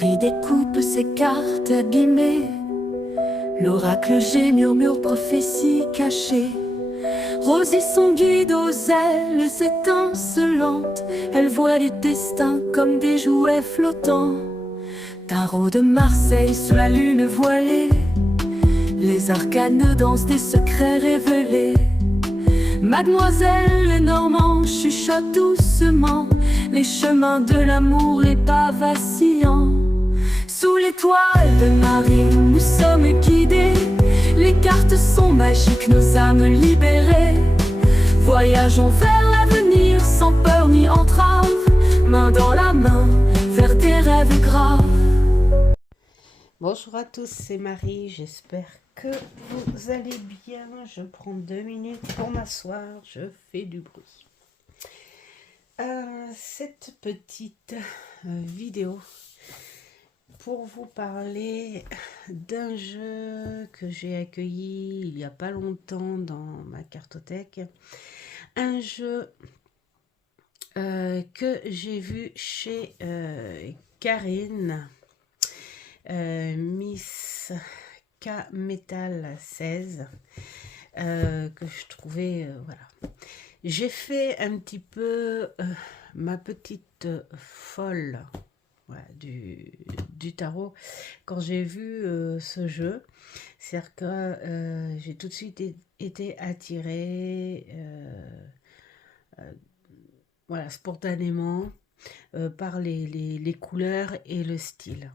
Marie découpe ses cartes abîmées. L'oracle G murmure prophétie cachée. Rosie son guide aux ailes étincelantes. Elle voit les destins comme des jouets flottants. Tarot de Marseille sous la lune voilée. Les arcanes dansent des secrets révélés. Mademoiselle Lenormand chuchote doucement les chemins de l'amour, les pas vacillants. Sous l'étoile de Marie, nous sommes guidés. Les cartes sont magiques, nos âmes libérées. Voyageons vers l'avenir sans peur ni entrave, main dans la main vers des rêves graves. Bonjour à tous, c'est Marie, j'espère que vous allez bien. Je prends 2 minutes pour m'asseoir, je fais du bruit. Cette petite vidéo pour vous parler d'un jeu que j'ai accueilli il n'y a pas longtemps dans ma cartothèque. Un jeu que j'ai vu chez Karine, Miss K Metal 16, que je trouvais, voilà. J'ai fait un petit peu ma petite folle, voilà, du tarot quand j'ai vu ce jeu. C'est-à-dire que j'ai tout de suite été attirée, voilà, spontanément, par les couleurs et le style.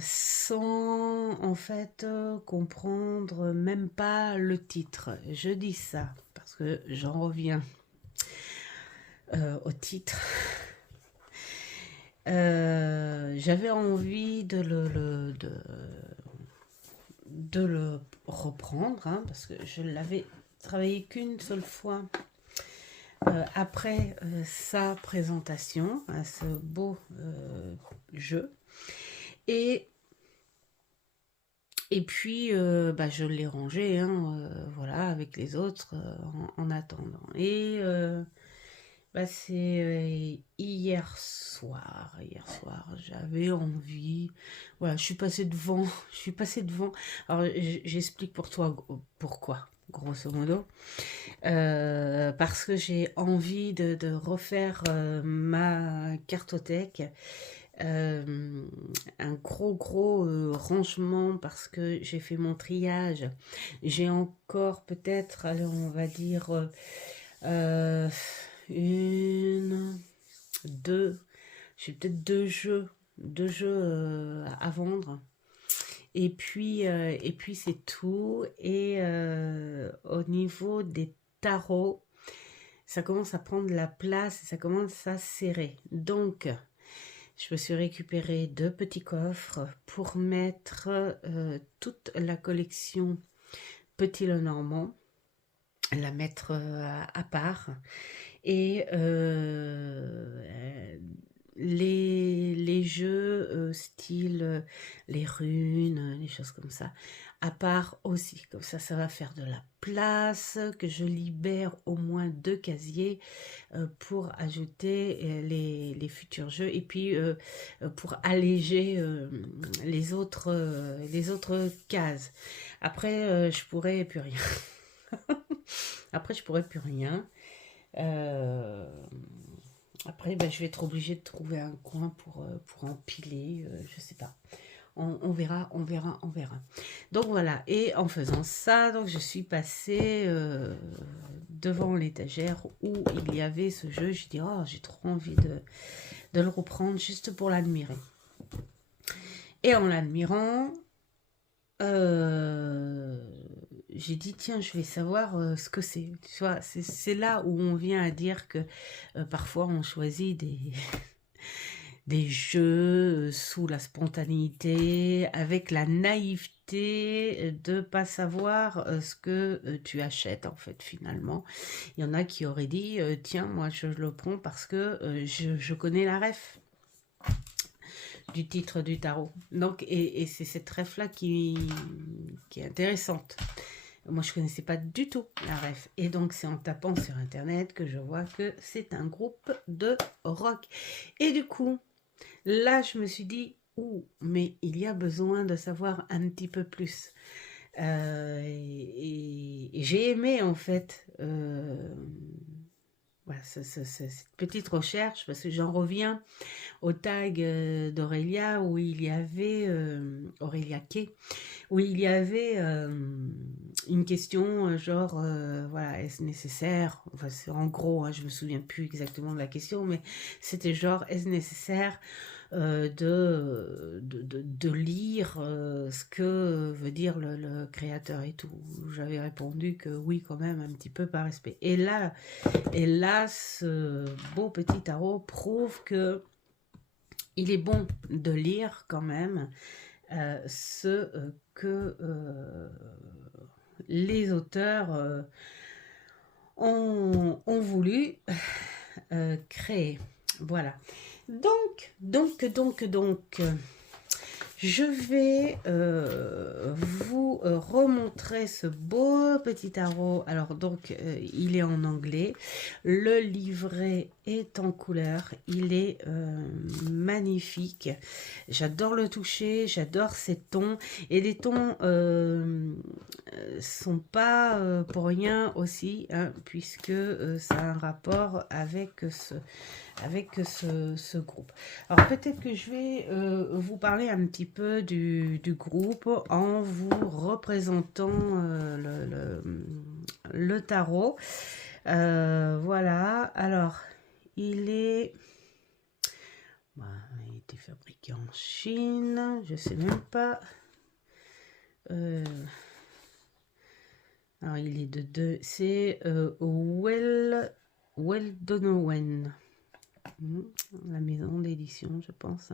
Sans en fait comprendre même pas le titre. Je dis ça parce que j'en reviens au titre. J'avais envie de le reprendre, hein, parce que je l'avais travaillé qu'une seule fois après sa présentation à ce beau jeu. Et puis, je l'ai rangé, hein, voilà, avec les autres en attendant. Et c'est hier soir, j'avais envie, voilà, je suis passée devant. Alors, j'explique pour toi pourquoi, grosso modo. Parce que j'ai envie de refaire ma cartothèque. Un gros rangement parce que j'ai fait mon triage. J'ai encore peut-être, allez, on va dire j'ai peut-être deux jeux à vendre. Et puis c'est tout. Et au niveau des tarots, ça commence à prendre la place et ça commence à serrer. Donc je me suis récupéré 2 petits coffres pour mettre toute la collection Petit Lenormand, la mettre à part. Et les jeux style les runes, les choses comme ça, à part aussi. Comme ça va faire de la place, que je libère au moins 2 casiers pour ajouter les futurs jeux. Et puis pour alléger les autres cases. Après, je pourrais plus rien. Après, je pourrais plus rien. Après, je vais être obligée de trouver un coin pour empiler, je sais pas. On verra. Donc voilà, et en faisant ça, donc je suis passée devant l'étagère où il y avait ce jeu. J'ai dit, oh, j'ai trop envie de le reprendre juste pour l'admirer. Et en l'admirant, j'ai dit, tiens, je vais savoir ce que c'est. Tu vois, c'est là où on vient à dire que parfois on choisit des jeux sous la spontanéité, avec la naïveté de pas savoir ce que tu achètes, en fait, finalement. Il y en a qui auraient dit, tiens, moi je le prends parce que je connais la ref du titre du tarot. Donc, et c'est cette ref-là qui est intéressante. Moi, je ne connaissais pas du tout la ref. Et donc, c'est en tapant sur Internet que je vois que c'est un groupe de rock. Et du coup, Là, je me suis dit, mais il y a besoin de savoir un petit peu plus. Et j'ai aimé, en fait, voilà, cette petite recherche, parce que j'en reviens au tag d'Aurélia, où il y avait, Aurélia Kay, où il y avait une question genre, voilà, est-ce nécessaire, enfin c'est en gros, hein, je me souviens plus exactement de la question, mais c'était genre, est-ce nécessaire de lire ce que veut dire le créateur et tout. J'avais répondu que oui, quand même, un petit peu par respect. Et là, ce beau petit tarot prouve que il est bon de lire quand même ce que les auteurs ont voulu créer. Voilà. Donc, je vais vous remontrer ce beau petit tarot. Alors donc, il est en anglais. Le livret est en couleur. Il est magnifique. J'adore le toucher. J'adore ces tons. Et les tons sont pas pour rien aussi, hein, puisque ça a un rapport avec ce groupe. Alors peut-être que je vais vous parler un petit peu du groupe en vous représentant le tarot. Voilà, alors il est... il a été fabriqué en Chine, je sais même pas... alors il est de deux... C'est Weldonowen. La maison d'édition, je pense.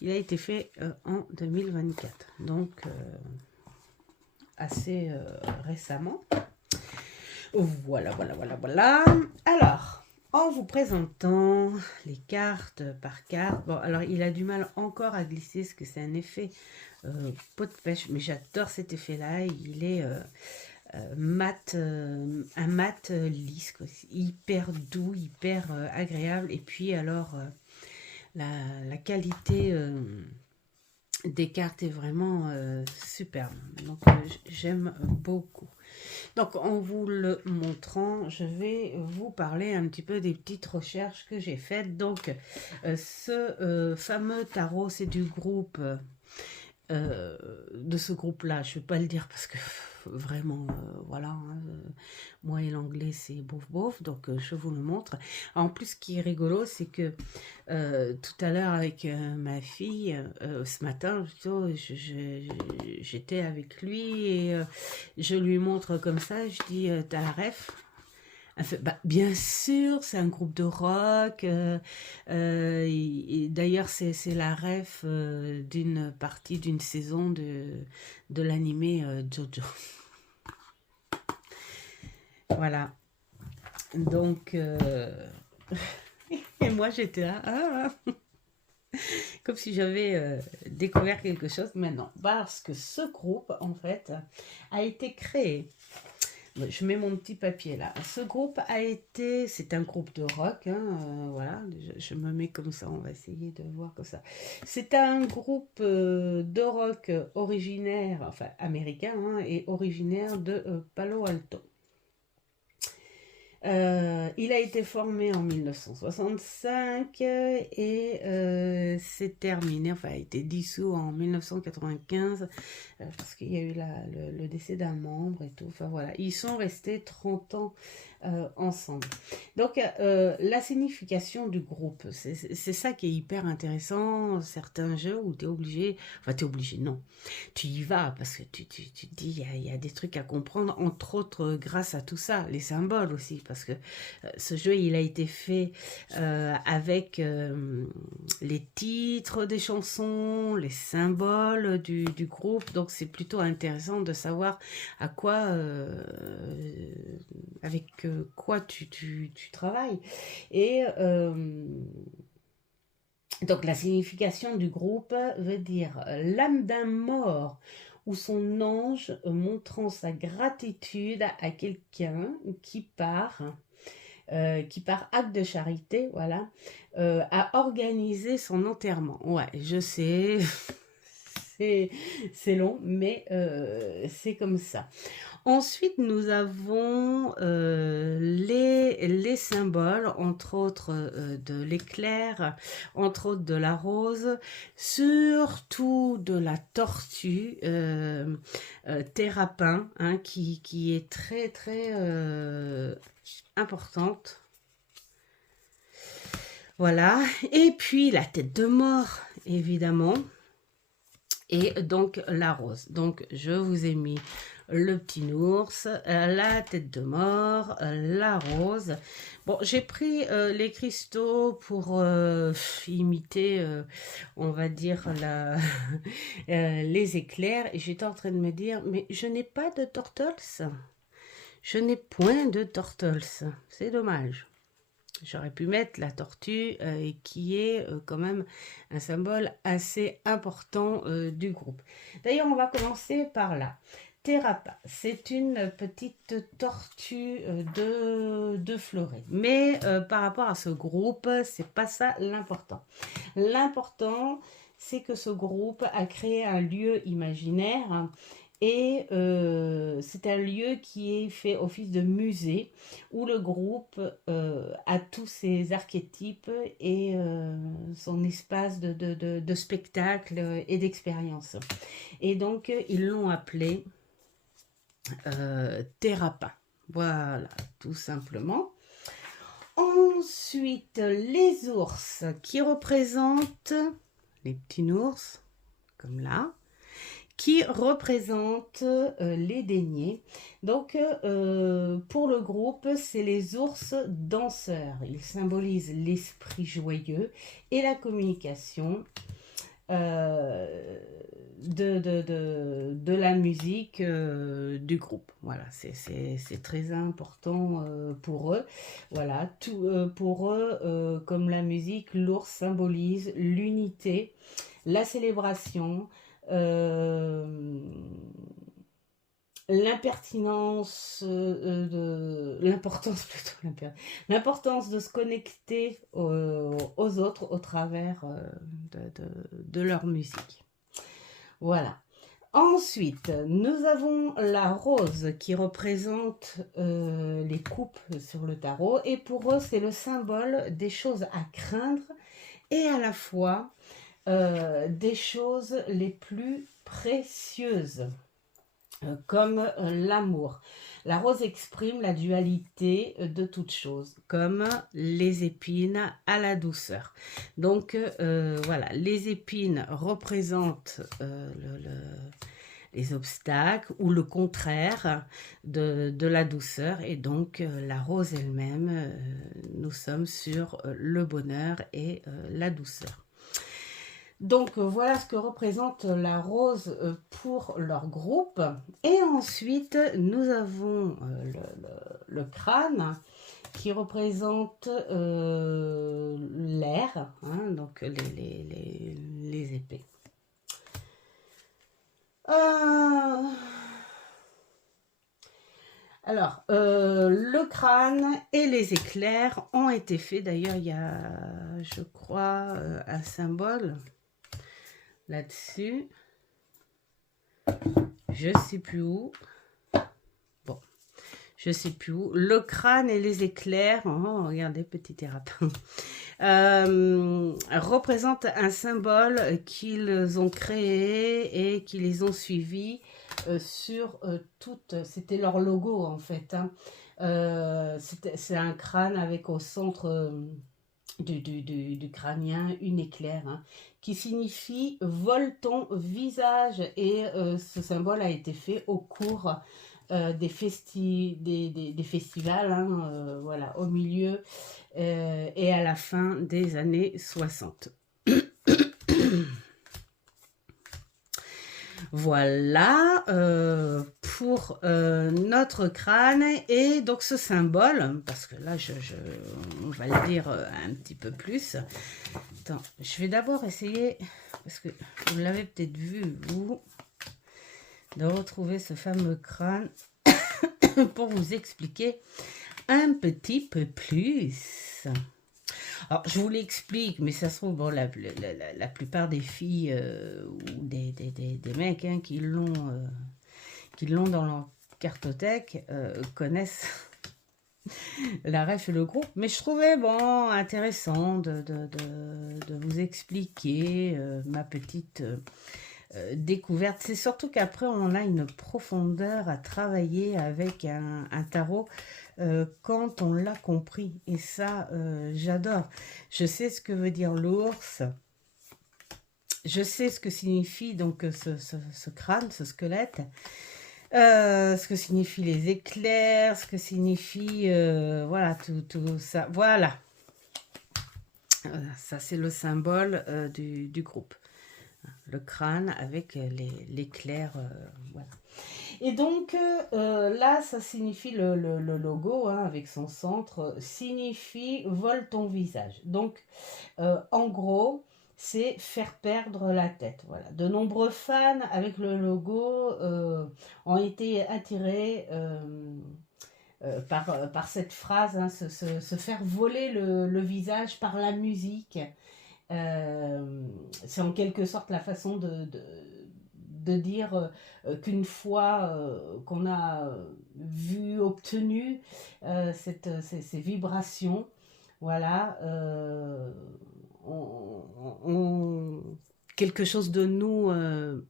Il a été fait en 2024, donc assez récemment. Voilà. Alors, en vous présentant les cartes par carte, bon, alors il a du mal encore à glisser, parce que c'est un effet peau de pêche, mais j'adore cet effet-là. Il est... mat, un mat lisse, quoi. Hyper doux, hyper agréable. Et puis alors la qualité des cartes est vraiment superbe. Donc j'aime beaucoup. Donc en vous le montrant, je vais vous parler un petit peu des petites recherches que j'ai faites. Donc ce fameux tarot, c'est du groupe... de ce groupe-là, je ne vais pas le dire parce que vraiment, voilà, hein, moi et l'anglais c'est bof, donc je vous le montre. En plus, ce qui est rigolo, c'est que tout à l'heure avec ma fille, ce matin, plutôt, j'étais avec lui et je lui montre comme ça, je dis, t'as la ref? Elle fait, bah, bien sûr, c'est un groupe de rock. Et d'ailleurs, c'est la ref d'une partie d'une saison de l'animé Jojo. Voilà. Donc, et moi j'étais là, comme si j'avais découvert quelque chose. Mais non, parce que ce groupe, en fait, a été créé. Je mets mon petit papier là. Ce groupe a été... C'est un groupe de rock. Hein, voilà, je me mets comme ça. On va essayer de voir comme ça. C'est un groupe de rock originaire, enfin américain, hein, et originaire de Palo Alto. Il a été formé en 1965 et s'est terminé, enfin a été dissous en 1995 parce qu'il y a eu le décès d'un membre et tout. Enfin voilà, ils sont restés 30 ans ensemble. Donc la signification du groupe, c'est ça qui est hyper intéressant. Certains jeux où tu es obligé, enfin tu es obligé, non, tu y vas parce que tu te dis il y a des trucs à comprendre, entre autres grâce à tout ça, les symboles aussi, parce que ce jeu il a été fait avec les titres des chansons, les symboles du groupe, donc c'est plutôt intéressant de savoir à quoi avec quoi tu travailles. Et donc la signification du groupe veut dire l'âme d'un mort ou son ange montrant sa gratitude à quelqu'un qui part qui par acte de charité, voilà, a organisé son enterrement. Ouais, je sais, c'est long, mais c'est comme ça. Ensuite, nous avons les symboles, entre autres de l'éclair, entre autres de la rose, surtout de la tortue thérapin, hein, qui est très très importante. Voilà, et puis la tête de mort, évidemment, et donc la rose. Donc je vous ai mis le petit ours, la tête de mort, la rose. Bon, j'ai pris les cristaux pour imiter, on va dire, les éclairs. Et j'étais en train de me dire, mais je n'ai pas de turtles. Je n'ai point de turtles. C'est dommage. J'aurais pu mettre la tortue qui est quand même un symbole assez important du groupe. D'ailleurs, on va commencer par là. Terrapa, c'est une petite tortue de Florée. Mais par rapport à ce groupe, c'est pas ça l'important. L'important, c'est que ce groupe a créé un lieu imaginaire et c'est un lieu qui est fait office de musée où le groupe a tous ses archétypes et son espace de spectacle et d'expérience. Et donc, ils l'ont appelé Terrapa. Voilà, tout simplement. Ensuite, les ours qui représentent les petits ours, comme là, qui représentent les daignés. Donc, pour le groupe, c'est les ours danseurs. Ils symbolisent l'esprit joyeux et la communication de la musique du groupe. Voilà, c'est très important pour eux. Voilà, tout, pour eux, comme la musique, l'ours symbolise l'unité, la célébration, l'impertinence l'importance de se connecter aux autres au travers de leur musique. Voilà. Ensuite, nous avons la rose qui représente les coupes sur le tarot et pour eux, c'est le symbole des choses à craindre et à la fois des choses les plus précieuses, comme l'amour. La rose exprime la dualité de toutes choses, comme les épines à la douceur. Donc voilà, les épines représentent les obstacles ou le contraire de la douceur. Et donc la rose elle-même, nous sommes sur le bonheur et la douceur. Donc voilà ce que représente la rose pour leur groupe. Et ensuite, nous avons le crâne qui représente l'air, hein, donc les épées. Alors, le crâne et les éclairs ont été faits. D'ailleurs, il y a, je crois, un symbole là-dessus. Je sais plus où. Bon, je sais plus où. Le crâne et les éclairs, oh, regardez, petit thérapin, représentent un symbole qu'ils ont créé et qui les ont suivis sur toutes. C'était leur logo en fait. Hein. C'est un crâne avec au centre du crânien une éclair, hein, qui signifie vole ton visage, et ce symbole a été fait au cours des festivals, hein, voilà, au milieu et à la fin des années 60. Voilà pour notre crâne. Et donc ce symbole, parce que là on va le dire un petit peu plus. Attends, je vais d'abord essayer, parce que vous l'avez peut-être vu vous, de retrouver ce fameux crâne pour vous expliquer un petit peu plus. Alors, je vous l'explique, mais ça se trouve, bon, la plupart des filles ou des mecs hein, qui l'ont dans leur cartothèque connaissent la ref et le groupe. Mais je trouvais, bon, intéressant de vous expliquer ma petite découverte. C'est surtout qu'après, on a une profondeur à travailler avec un tarot quand on l'a compris. Et ça, j'adore. Je sais ce que veut dire l'ours. Je sais ce que signifie donc ce crâne, ce squelette. Ce que signifient les éclairs, ce que signifie, voilà, tout ça. Voilà. Ça, c'est le symbole du groupe. Le crâne avec l'éclair, voilà. Et donc, là, ça signifie le logo, hein, avec son centre, signifie « vole ton visage ». Donc, en gros, c'est faire perdre la tête. Voilà. De nombreux fans avec le logo ont été attirés par cette phrase, hein, se faire voler le visage par la musique. C'est en quelque sorte la façon de dire qu'une fois qu'on a vu, obtenu ces vibrations, voilà, quelque chose de nous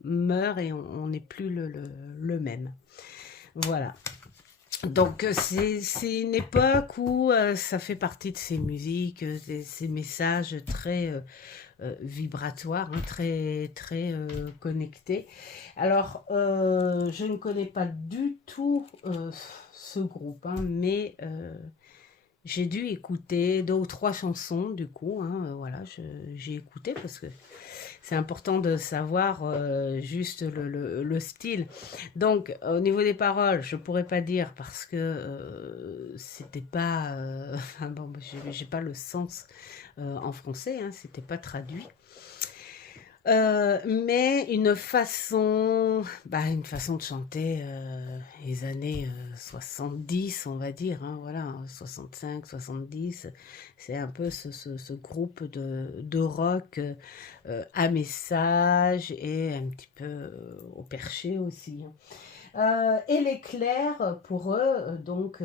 meurt et on n'est plus le même. Voilà. Donc c'est une époque où ça fait partie de ces musiques, ces messages très vibratoires, hein, très connectés. Alors je ne connais pas du tout ce groupe, hein, mais j'ai dû écouter 2 ou 3 chansons du coup, hein, voilà, j'ai écouté parce que c'est important de savoir juste le style. Donc, au niveau des paroles, je pourrais pas dire parce que c'était pas... enfin bon, j'ai pas le sens en français, hein, c'était pas traduit. Mais une façon de chanter les années 70, on va dire, hein, voilà, 65, 70, c'est un peu ce groupe de rock à message et un petit peu au perché aussi, hein. Et l'éclair, pour eux, donc,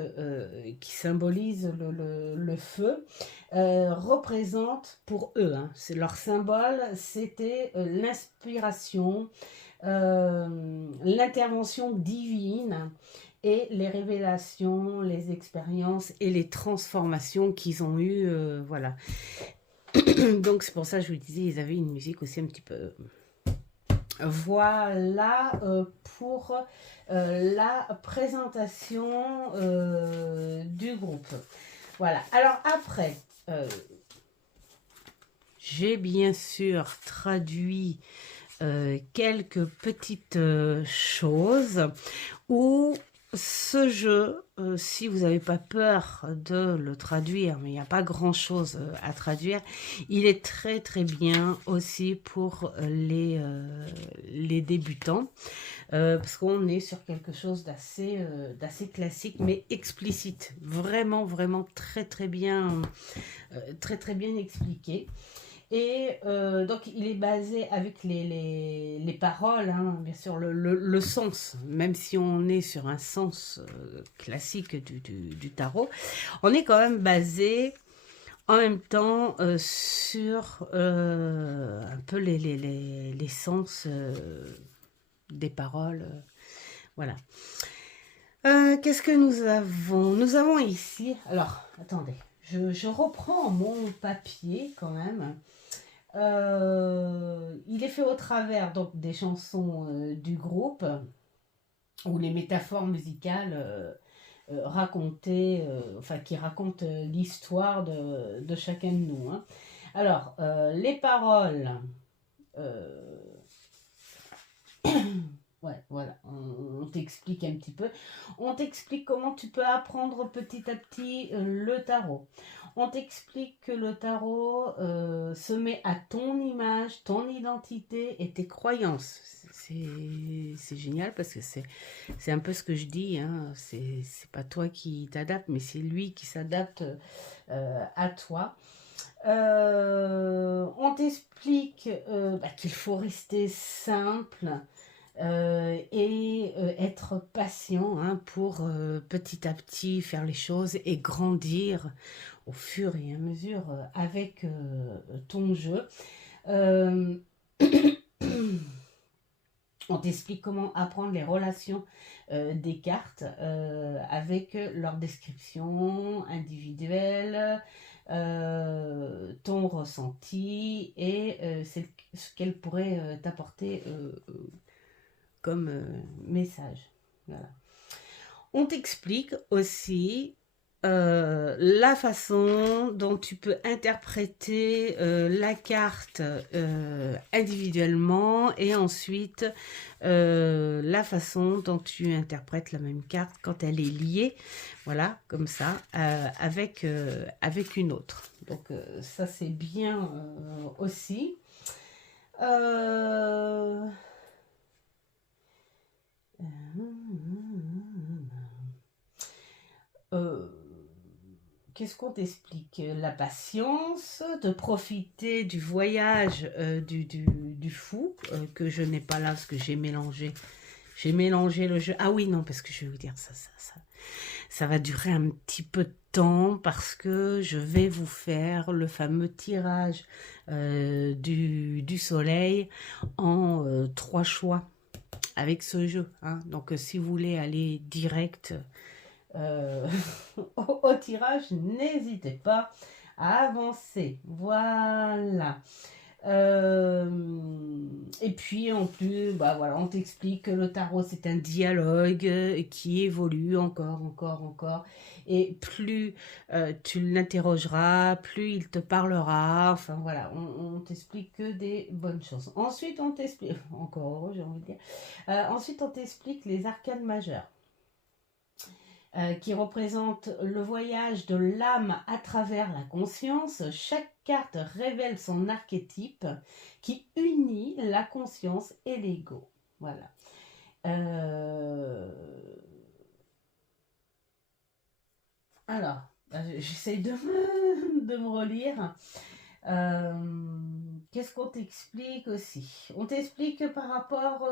qui symbolise le feu, représente pour eux, hein, c'est leur symbole, c'était l'inspiration, l'intervention divine et les révélations, les expériences et les transformations qu'ils ont eues, voilà. Donc c'est pour ça que je vous disais, ils avaient une musique aussi un petit peu... Voilà pour la présentation du groupe. Voilà. Alors après, j'ai bien sûr traduit quelques petites choses où ce jeu, si vous n'avez pas peur de le traduire, mais il n'y a pas grand chose à traduire, il est très bien aussi pour les débutants, parce qu'on est sur quelque chose d'assez classique, mais explicite, vraiment très bien expliqué. Et donc, il est basé avec les paroles, hein, bien sûr, le sens, même si on est sur un sens classique du tarot, on est quand même basé en même temps sur un peu les sens des paroles. Voilà. Qu'est-ce que nous avons? Nous avons ici... Alors, attendez, je reprends mon papier quand même. Il est fait au travers donc des chansons du groupe ou les métaphores musicales racontées, enfin qui racontent l'histoire de chacun de nous, hein. Alors les paroles, ouais, voilà, on t'explique un petit peu. On t'explique comment tu peux apprendre petit à petit le tarot. On t'explique que le tarot se met à ton image, ton identité et tes croyances. c'est génial parce que c'est un peu ce que je dis, hein. C'est pas toi qui t'adaptes, mais c'est lui qui s'adapte à toi. On t'explique qu'il faut rester simple et être patient, hein, pour petit à petit faire les choses et grandir au fur et à mesure avec ton jeu. Euh, On t'explique comment apprendre les relations des cartes avec leur description individuelle, ton ressenti et ce qu'elle pourrait t'apporter comme message. Voilà. On t'explique aussi la façon dont tu peux interpréter la carte individuellement et ensuite la façon dont tu interprètes la même carte quand elle est liée, voilà, comme ça, avec une autre. Donc ça c'est bien aussi. Euh... Euh, Qu'est-ce qu'on t'explique? La patience, de profiter du voyage du fou, que je n'ai pas là parce que j'ai mélangé. J'ai mélangé le jeu. Ah oui, non, parce que je vais vous dire, ça va durer un petit peu de temps parce que je vais vous faire le fameux tirage du soleil en 3 choix avec ce jeu, hein. Donc, si vous voulez aller direct au tirage, n'hésitez pas à avancer. Voilà. Et puis en plus, voilà, on t'explique que le tarot c'est un dialogue qui évolue encore. Et plus tu l'interrogeras, plus il te parlera. Enfin voilà, on t'explique que des bonnes choses. Ensuite, on t'explique, encore heureux, j'ai envie de dire. Ensuite, on t'explique les arcanes majeures. Qui représente le voyage de l'âme à travers la conscience. Chaque carte révèle son archétype qui unit la conscience et l'ego. Voilà. Alors, j'essaye de me relire. Qu'est-ce qu'on t'explique aussi? On t'explique par rapport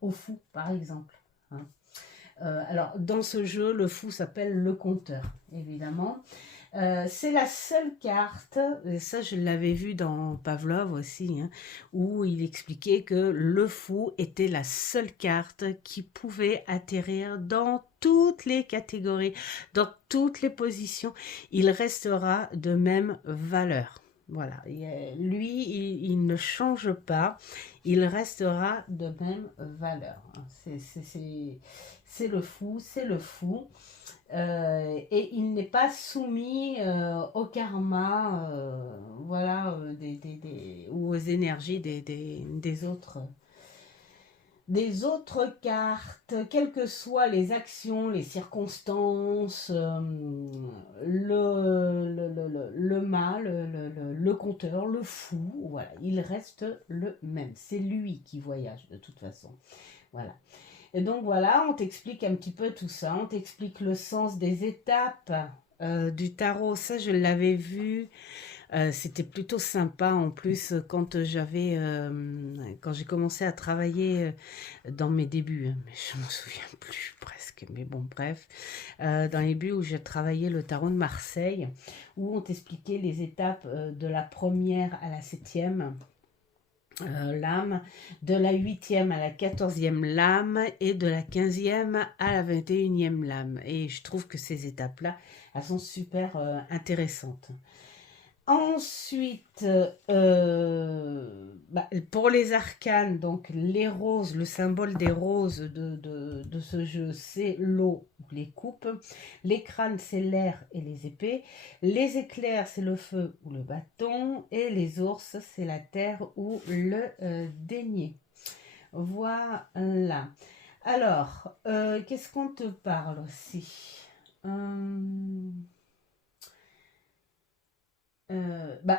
au fou, par exemple, hein. Alors, dans ce jeu, le fou s'appelle le conteur, évidemment. C'est la seule carte, et ça je l'avais vu dans Pavlov aussi, hein, où il expliquait que le fou était la seule carte qui pouvait atterrir dans toutes les catégories, dans toutes les positions. Il restera de même valeur. Voilà, lui, il ne change pas, il restera de même valeur. C'est le fou, c'est le fou. Et il n'est pas soumis au karma, voilà, ou aux énergies des autres cartes, quelles que soient les actions, les circonstances, le mal, le conteur, le fou, voilà, il reste le même. C'est lui qui voyage de toute façon. Voilà. Et donc voilà, on t'explique un petit peu tout ça, on t'explique le sens des étapes du tarot. Ça, je l'avais vu. C'était plutôt sympa en plus quand j'ai commencé à travailler dans mes débuts, hein, mais je m'en souviens plus presque, mais bon bref, dans les débuts où j'ai travaillé le tarot de Marseille, où on t'expliquait les étapes de la première à la 7e lame, de la 8e à la 14e lame et de la 15e à la 21e lame, et je trouve que ces étapes-là, elles sont super intéressantes. Ensuite, pour les arcanes, donc les roses, le symbole des roses de ce jeu, c'est l'eau ou les coupes. Les crânes, c'est l'air et les épées. Les éclairs, c'est le feu ou le bâton. Et les ours, c'est la terre ou le denier. Voilà. Alors, qu'est-ce qu'on te parle aussi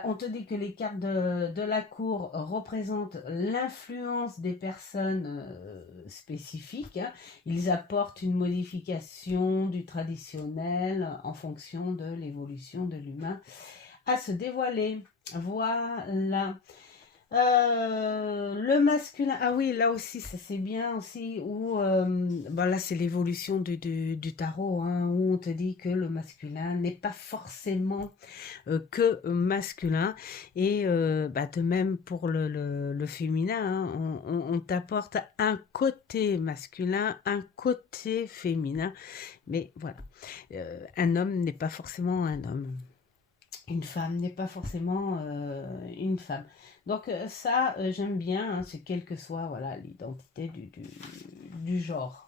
on te dit que les cartes de la cour représentent l'influence des personnes spécifiques. Hein. Ils apportent une modification du traditionnel en fonction de l'évolution de l'humain à se dévoiler. Voilà. Le masculin, ah oui, là aussi, ça c'est bien aussi, où là c'est l'évolution du tarot, hein, où on te dit que le masculin n'est pas forcément que masculin, et de même pour le féminin, hein, on t'apporte un côté masculin, un côté féminin, mais voilà, un homme n'est pas forcément un homme. Une femme n'est pas forcément une femme. Donc ça, j'aime bien, hein, c'est quelle que soit voilà, l'identité du genre.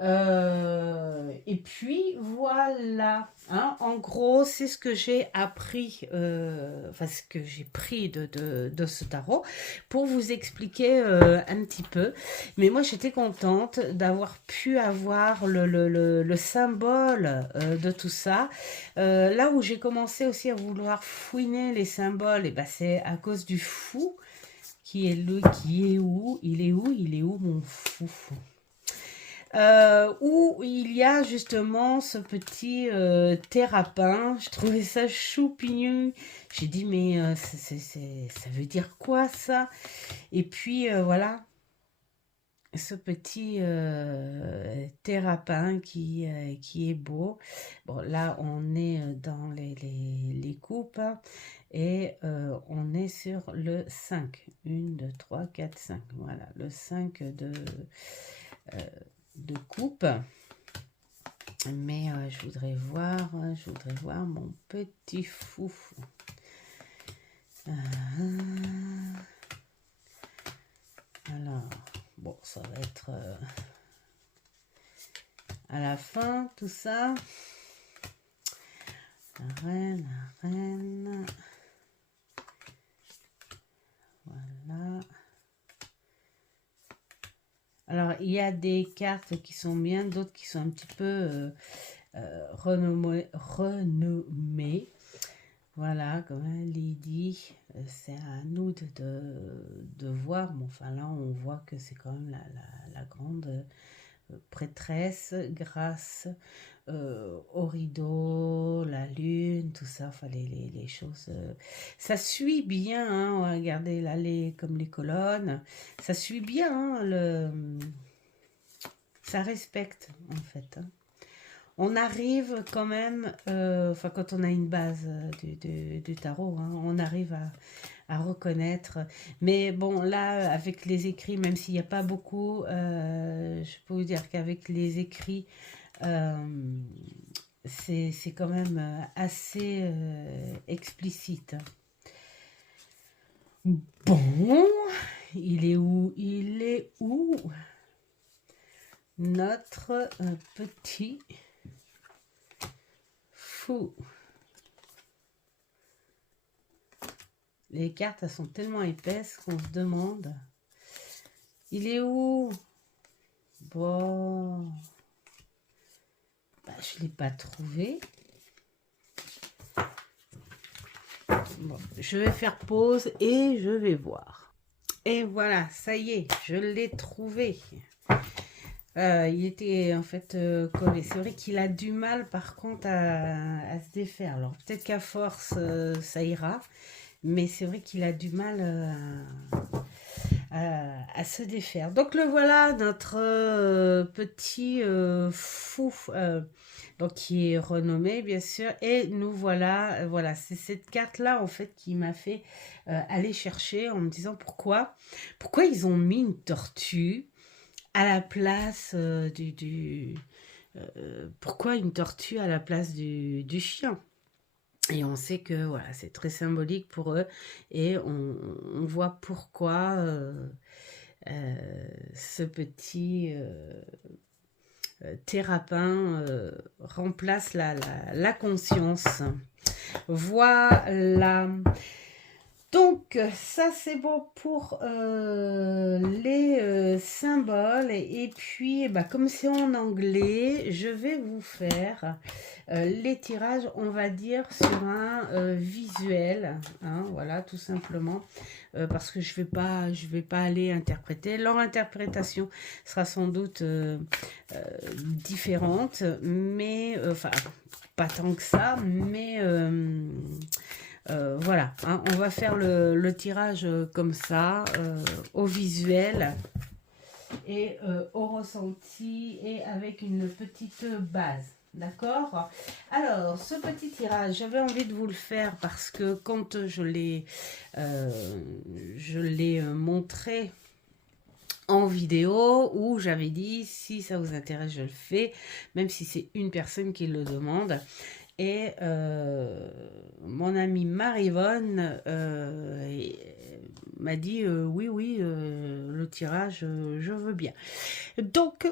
Et puis voilà, hein, en gros c'est ce que j'ai appris, ce que j'ai pris de ce tarot pour vous expliquer un petit peu. Mais moi j'étais contente d'avoir pu avoir le symbole de tout ça. Là où j'ai commencé aussi à vouloir fouiner les symboles, et c'est à cause du fou qui est où mon fou? Où il y a justement ce petit thérapin. Je trouvais ça choupignon. J'ai dit, mais ça veut dire quoi ça? Et puis voilà, ce petit thérapin qui est beau. Bon, là, on est dans les coupes, hein, et on est sur le 5. 1, 2, 3, 4, 5. Voilà, le 5 de coupe, mais je voudrais voir mon petit fou. Alors bon, ça va être à la fin tout ça. La reine, voilà. Alors, il y a des cartes qui sont bien, d'autres qui sont un petit peu renommées. Voilà, comme elle dit, c'est à nous de voir. Bon, enfin, là, on voit que c'est quand même la grande prêtresse grâce au rideau, la lune, tout ça, enfin les choses, ça suit bien, hein, regardez là, comme les colonnes, ça suit bien, hein, ça respecte en fait, hein. On arrive quand même, quand on a une base du tarot, hein, on arrive à reconnaître. Mais bon, là, avec les écrits, même s'il n'y a pas beaucoup, je peux vous dire qu'avec les écrits, c'est quand même assez explicite. Bon, il est où notre petit fou? Les cartes, elles sont tellement épaisses qu'on se demande. Il est où? Bon. Je ne l'ai pas trouvé. Bon, je vais faire pause et je vais voir. Et voilà, ça y est, je l'ai trouvé. Il était en fait collé. C'est vrai qu'il a du mal par contre à se défaire. Alors peut-être qu'à force, ça ira. Mais c'est vrai qu'il a du mal à se défaire. Donc le voilà, notre petit fou, donc qui est renommé bien sûr. Et nous voilà, voilà, c'est cette carte là en fait qui m'a fait aller chercher en me disant pourquoi ils ont mis une tortue à la place pourquoi une tortue à la place du chien? Et on sait que voilà, c'est très symbolique pour eux. Et on voit pourquoi ce petit thérapin remplace la conscience. Voilà. Donc, ça c'est bon pour les symboles. Et puis, bah, comme c'est en anglais, je vais vous faire les tirages, on va dire, sur un visuel. Hein, voilà, tout simplement. Parce que je vais pas aller interpréter. Leur interprétation sera sans doute différente. Mais, enfin, pas tant que ça. Mais... voilà, hein, on va faire le tirage comme ça, au visuel et au ressenti et avec une petite base. D'accord? Alors, ce petit tirage, j'avais envie de vous le faire parce que quand je l'ai montré en vidéo où j'avais dit si ça vous intéresse, je le fais, même si c'est une personne qui le demande. Et mon amie Marivonne m'a dit oui, le tirage, je veux bien. Donc,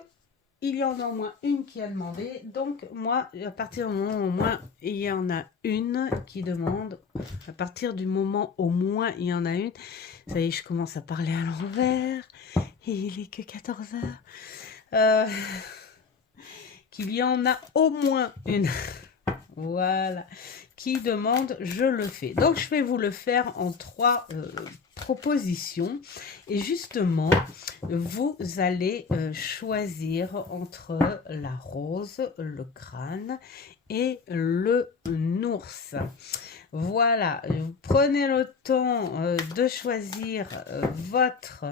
il y en a au moins une qui a demandé. Donc, moi, à partir du moment où au moins il y en a une qui demande, à partir du moment au moins il y en a une, ça y est, je commence à parler à l'envers. Et il est que 14 heures. Qu'il y en a au moins une. Voilà, qui demande, je le fais. Donc, je vais vous le faire en 3 propositions. Et justement, vous allez choisir entre la rose, le crâne et le nours. Voilà, prenez le temps de choisir votre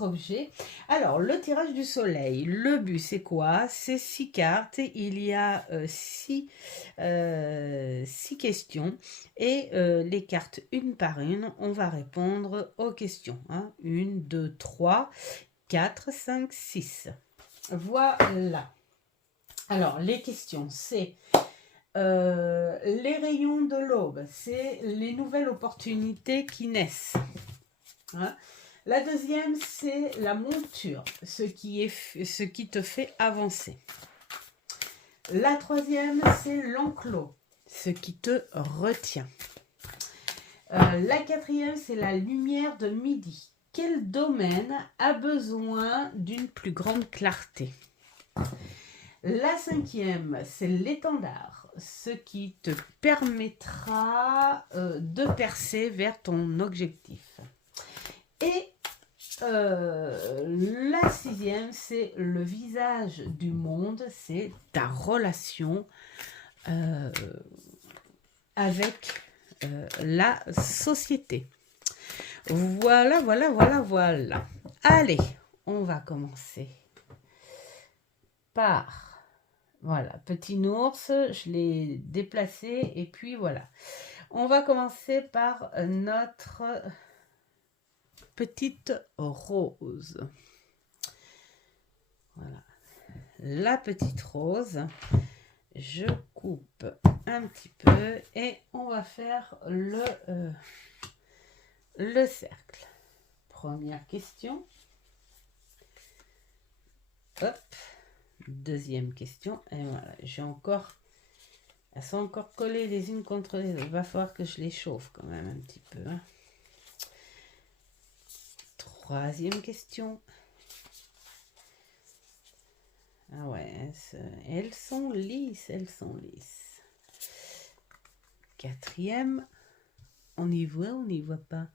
objet. Alors, le tirage du soleil, le but c'est quoi? C'est 6 cartes, il y a 6 questions et les cartes une par une, on va répondre aux questions. 1, 2, 3, 4, 5, 6. Voilà. Alors, les questions, c'est les rayons de l'aube, c'est les nouvelles opportunités qui naissent. Hein? La deuxième, c'est la monture, ce qui te fait avancer. La troisième, c'est l'enclos, ce qui te retient. La quatrième, c'est la lumière de midi. Quel domaine a besoin d'une plus grande clarté? La cinquième, c'est l'étendard, ce qui te permettra de percer vers ton objectif. Et la sixième, c'est le visage du monde, c'est ta relation avec la société. Voilà. Allez, on va commencer par, voilà, petit ours, je l'ai déplacé et puis voilà. On va commencer par notre petite rose. Voilà. La petite rose, je coupe un petit peu et on va faire le cercle. Première question. Hop. Deuxième question. Et voilà, j'ai encore... Elles sont encore collées les unes contre les autres. Il va falloir que je les chauffe quand même un petit peu. Hein. Troisième question. Ah ouais, elles sont lisses, Quatrième. On y voit, on n'y voit pas.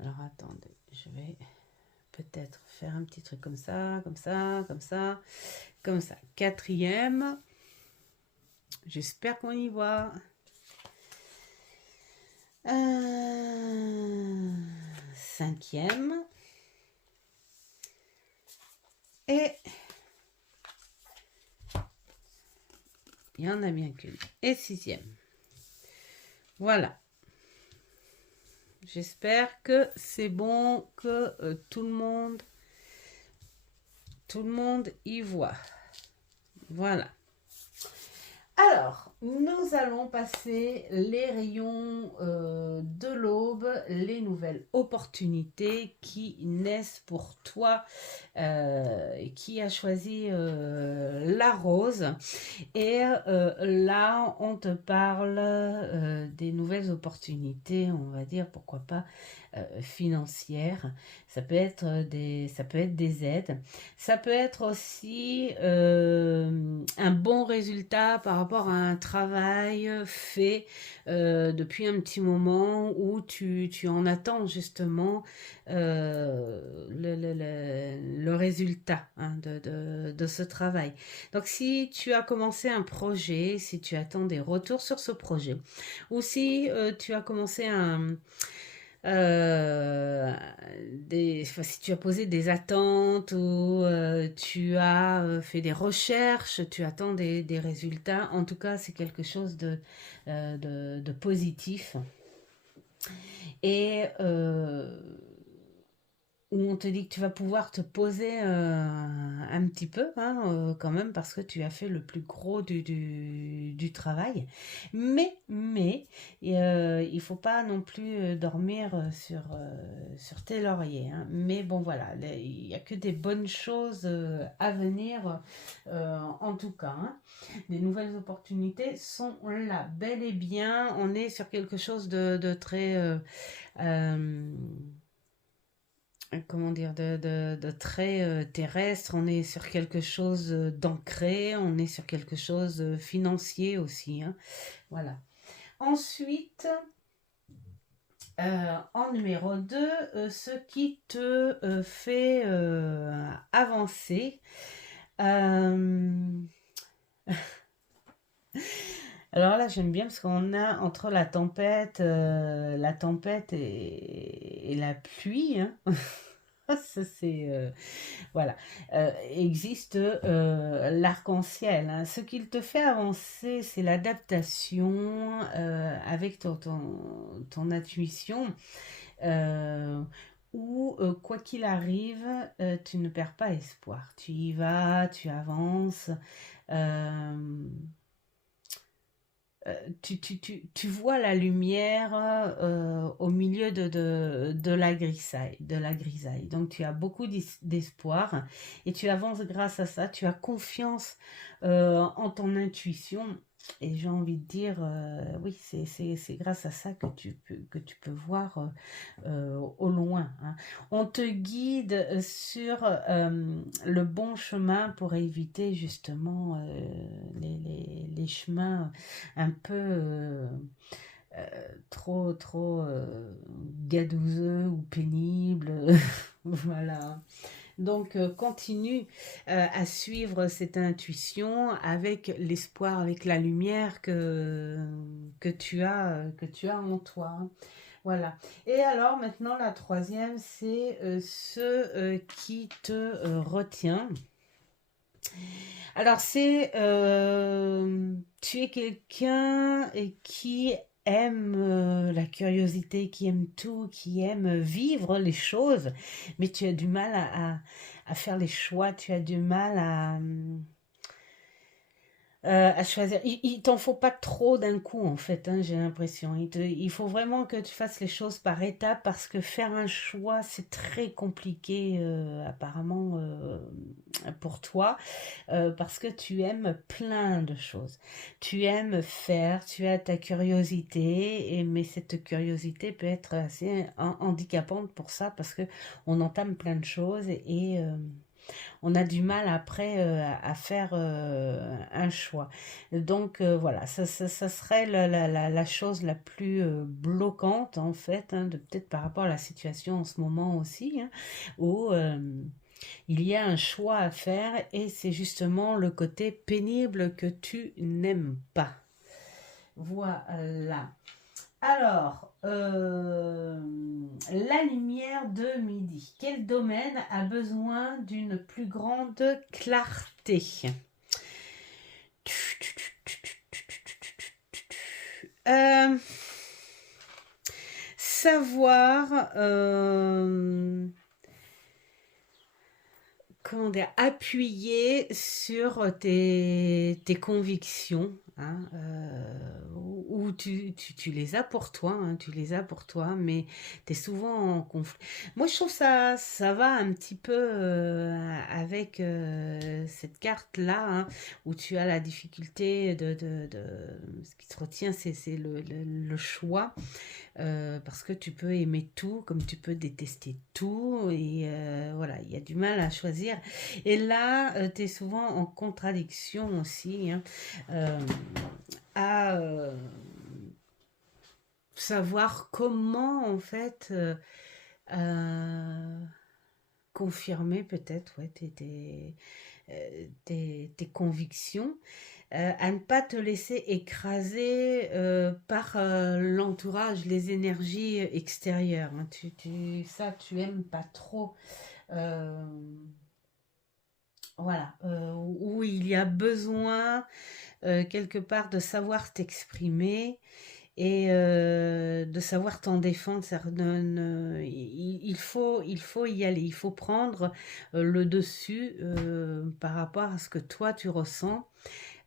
Alors attendez, je vais peut-être faire un petit truc comme ça. Quatrième. J'espère qu'on y voit. Cinquième. Et il y en a bien qu'une. Et sixième. Voilà. J'espère que c'est bon, que tout le monde y voit. Voilà. Alors, nous allons passer les rayons de l'aube, les nouvelles opportunités qui naissent pour toi, qui a choisi la rose. Et là, on te parle des nouvelles opportunités, on va dire, pourquoi pas, financières. Ça peut être des aides. Ça peut être aussi un bon résultat par rapport à un travail fait depuis un petit moment où tu en attends justement le résultat hein, de ce travail. Donc si tu as commencé un projet, si tu attends des retours sur ce projet, ou si tu as commencé enfin, si tu as posé des attentes ou tu as fait des recherches, tu attends des résultats, en tout cas c'est quelque chose de positif. Et où on te dit que tu vas pouvoir te poser un petit peu, hein, quand même, parce que tu as fait le plus gros du travail. Mais il faut pas non plus dormir sur tes lauriers, hein. Mais bon, voilà, il n'y a que des bonnes choses à venir, en tout cas, hein. Les nouvelles opportunités sont là, bel et bien. On est sur quelque chose de très... euh, comment dire, de très terrestre, on est sur quelque chose d'ancré, on est sur quelque chose de financier aussi, hein. Voilà. Ensuite, en numéro 2, ce qui te fait avancer. Euh, Alors là, j'aime bien parce qu'on a entre la tempête et la pluie, hein. Ça, c'est voilà. Existe l'arc-en-ciel, hein. Ce qu'il te fait avancer, c'est l'adaptation avec ton intuition. euh, où, quoi qu'il arrive, tu ne perds pas espoir. Tu y vas, tu avances. euh, tu vois la lumière au milieu de la grisaille. Donc tu as beaucoup d'espoir et tu avances grâce à ça. Tu as confiance en ton intuition. Et j'ai envie de dire, oui, c'est grâce à ça que tu peux voir au loin, hein. On te guide sur le bon chemin pour éviter justement les chemins un peu trop gadouzeux ou pénibles. Voilà. Donc, continue à suivre cette intuition avec l'espoir, avec la lumière que tu as en toi, hein. Voilà. Et alors, maintenant, la troisième, c'est ce qui te retient. Alors, tu es quelqu'un qui aime la curiosité, qui aime tout, qui aime vivre les choses, mais tu as du mal à faire les choix, tu as du mal à choisir. Il t'en faut pas trop d'un coup, en fait, hein, j'ai l'impression. Il faut vraiment que tu fasses les choses par étapes parce que faire un choix, c'est très compliqué, apparemment, pour toi, parce que tu aimes plein de choses. Tu aimes faire, tu as ta curiosité, mais cette curiosité peut être assez handicapante pour ça parce que on entame plein de choses et on a du mal après à faire un choix. Donc voilà, ça serait la chose la plus bloquante en fait, hein, peut-être par rapport à la situation en ce moment aussi, hein, où il y a un choix à faire et c'est justement le côté pénible que tu n'aimes pas. Voilà. Alors, la lumière de midi. Quel domaine a besoin d'une plus grande clarté? Euh, savoir comment dire, appuyer sur tes convictions, hein, où tu les as pour toi, hein, tu les as pour toi, mais tu es souvent en conflit. Moi, je trouve ça va un petit peu avec cette carte-là, hein, où tu as la difficulté ce qui te retient, c'est le choix. Parce que tu peux aimer tout comme tu peux détester tout et voilà, il y a du mal à choisir et là tu es souvent en contradiction aussi, hein, euh, à savoir comment en fait euh, confirmer peut-être ouais, tes convictions, à ne pas te laisser écraser par l'entourage, les énergies extérieures, hein. Ça, tu aimes pas trop. Euh, voilà, où il y a besoin quelque part de savoir t'exprimer et de savoir t'en défendre. Il faut y aller, il faut prendre le dessus par rapport à ce que toi tu ressens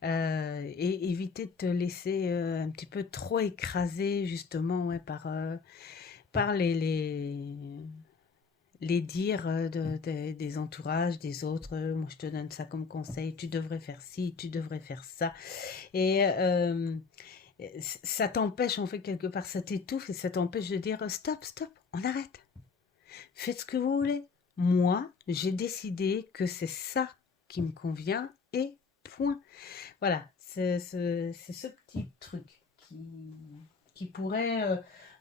et éviter de te laisser un petit peu trop écraser justement ouais, par les dires des entourages, des autres. Moi je te donne ça comme conseil, tu devrais faire ci, tu devrais faire ça. Et ça t'empêche en fait quelque part, ça t'étouffe et ça t'empêche de dire stop, stop, on arrête. Faites ce que vous voulez. Moi, j'ai décidé que c'est ça qui me convient et point. Voilà, c'est ce petit truc qui pourrait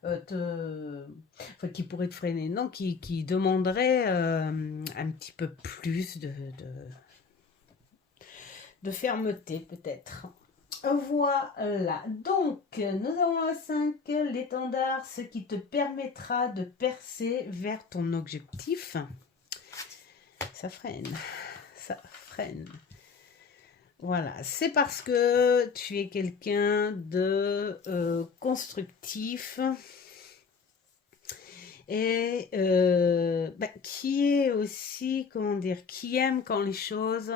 enfin, qui pourrait te freiner, non, qui demanderait un petit peu plus de fermeté peut-être. Voilà, donc nous avons un 5, l'étendard, ce qui te permettra de percer vers ton objectif. Ça freine, ça freine. Voilà, c'est parce que tu es quelqu'un de constructif et qui est aussi, comment dire, qui aime quand les choses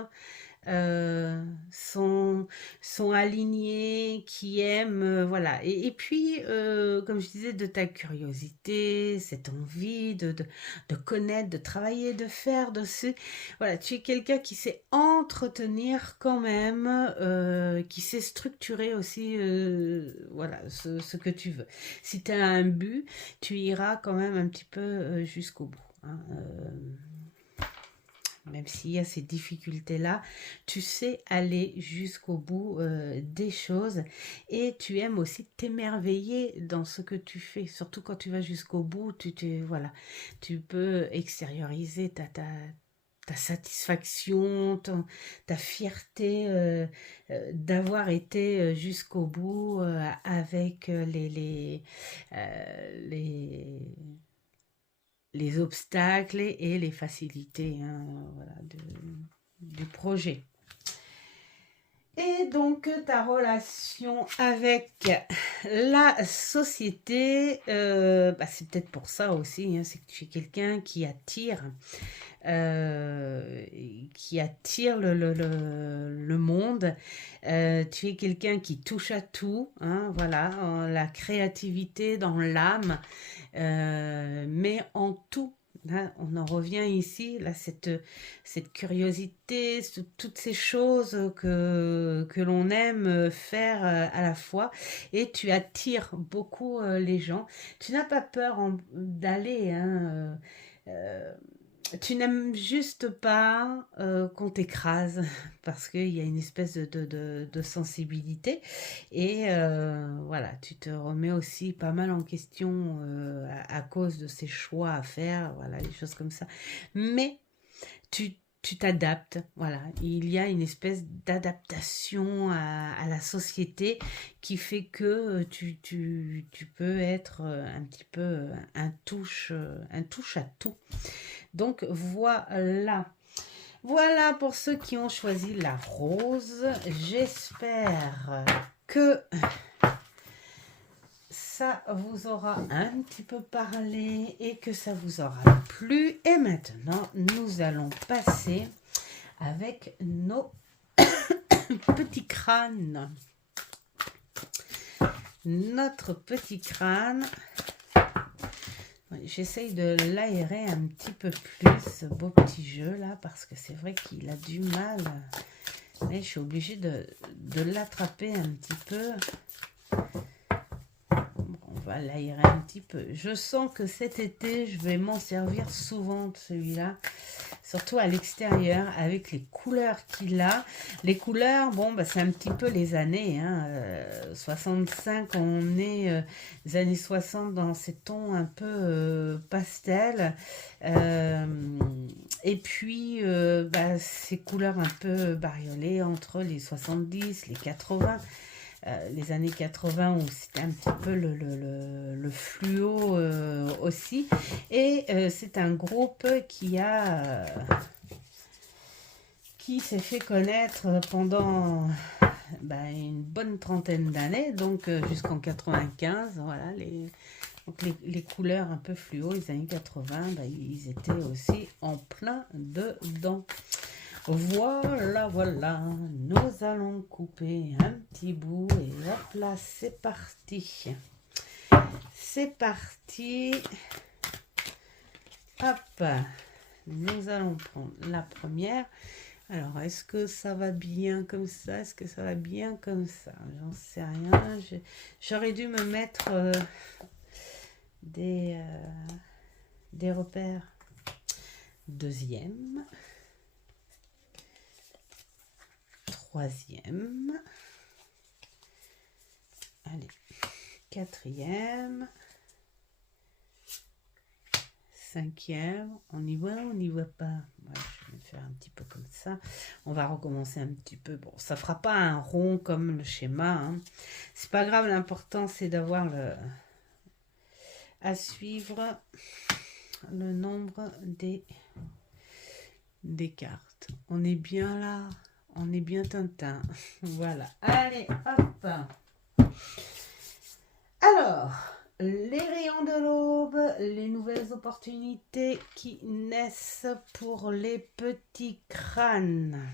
sont alignés, qui aiment, voilà. Et puis, comme je disais, de ta curiosité, cette envie de connaître, de travailler, de faire, voilà, tu es quelqu'un qui sait entretenir quand même, qui sait structurer aussi, voilà, ce que tu veux. Si tu as un but, tu iras quand même un petit peu jusqu'au bout, hein, même s'il y a ces difficultés-là, tu sais aller jusqu'au bout des choses et tu aimes aussi t'émerveiller dans ce que tu fais. Surtout quand tu vas jusqu'au bout, voilà, tu peux extérioriser ta satisfaction, ta fierté d'avoir été jusqu'au bout avec les obstacles et les facilités, hein, voilà, du projet. Et donc ta relation avec la société, c'est peut-être pour ça aussi, hein, c'est que tu es quelqu'un qui attire le monde. Tu es quelqu'un qui touche à tout, hein, voilà, la créativité dans l'âme, mais en tout. Là, on en revient ici, là, cette curiosité, toutes ces choses que l'on aime faire à la fois, et tu attires beaucoup les gens. Tu n'as pas peur d'aller, hein, tu n'aimes juste pas qu'on t'écrase parce qu'il y a une espèce de sensibilité et voilà, tu te remets aussi pas mal en question à cause de ces choix à faire, voilà, les choses comme ça. Mais tu t'adaptes, voilà. Il y a une espèce d'adaptation à la société qui fait que tu peux être un petit peu un touche à tout. Donc voilà. Voilà pour ceux qui ont choisi la rose. J'espère que ça vous aura un petit peu parlé et que ça vous aura plu. Et maintenant, nous allons passer avec nos petits crânes. notre petit crâne. J'essaye de l'aérer un petit peu plus, ce beau petit jeu là, parce que c'est vrai qu'il a du mal. Mais je suis obligée de l'attraper un petit peu. On va l'aérer un petit peu. Je sens que cet été, je vais m'en servir souvent de celui-là. Surtout à l'extérieur, avec les couleurs qu'il a. Les couleurs, bon, bah, c'est un petit peu les années. Hein. 65, on est les années 60 dans ces tons un peu pastel. Et puis, bah, ces couleurs un peu bariolées entre les 70, les 80. Les années 80 où c'était un petit peu le fluo aussi. Et c'est un groupe qui s'est fait connaître pendant une bonne trentaine d'années, donc jusqu'en 95. Voilà, donc les couleurs un peu fluo, les années 80, ils étaient aussi en plein dedans. Voilà, voilà, nous allons couper un petit bout et hop là, c'est parti. C'est parti. Hop, nous allons prendre la première. Alors, est-ce que ça va bien comme ça? Est-ce que ça va bien comme ça? J'en sais rien. J'aurais dû me mettre des repères. Deuxième. Troisième. Allez. Quatrième. Cinquième. On y va, on n'y va pas. Ouais, je vais faire un petit peu comme ça. On va recommencer un petit peu. Bon, ça fera pas un rond comme le schéma. Hein. C'est pas grave, l'important c'est d'avoir à suivre le nombre des cartes. On est bien là. On est bien Tintin. Voilà. Allez, hop. Alors, les rayons de l'aube, les nouvelles opportunités qui naissent pour les petits crânes.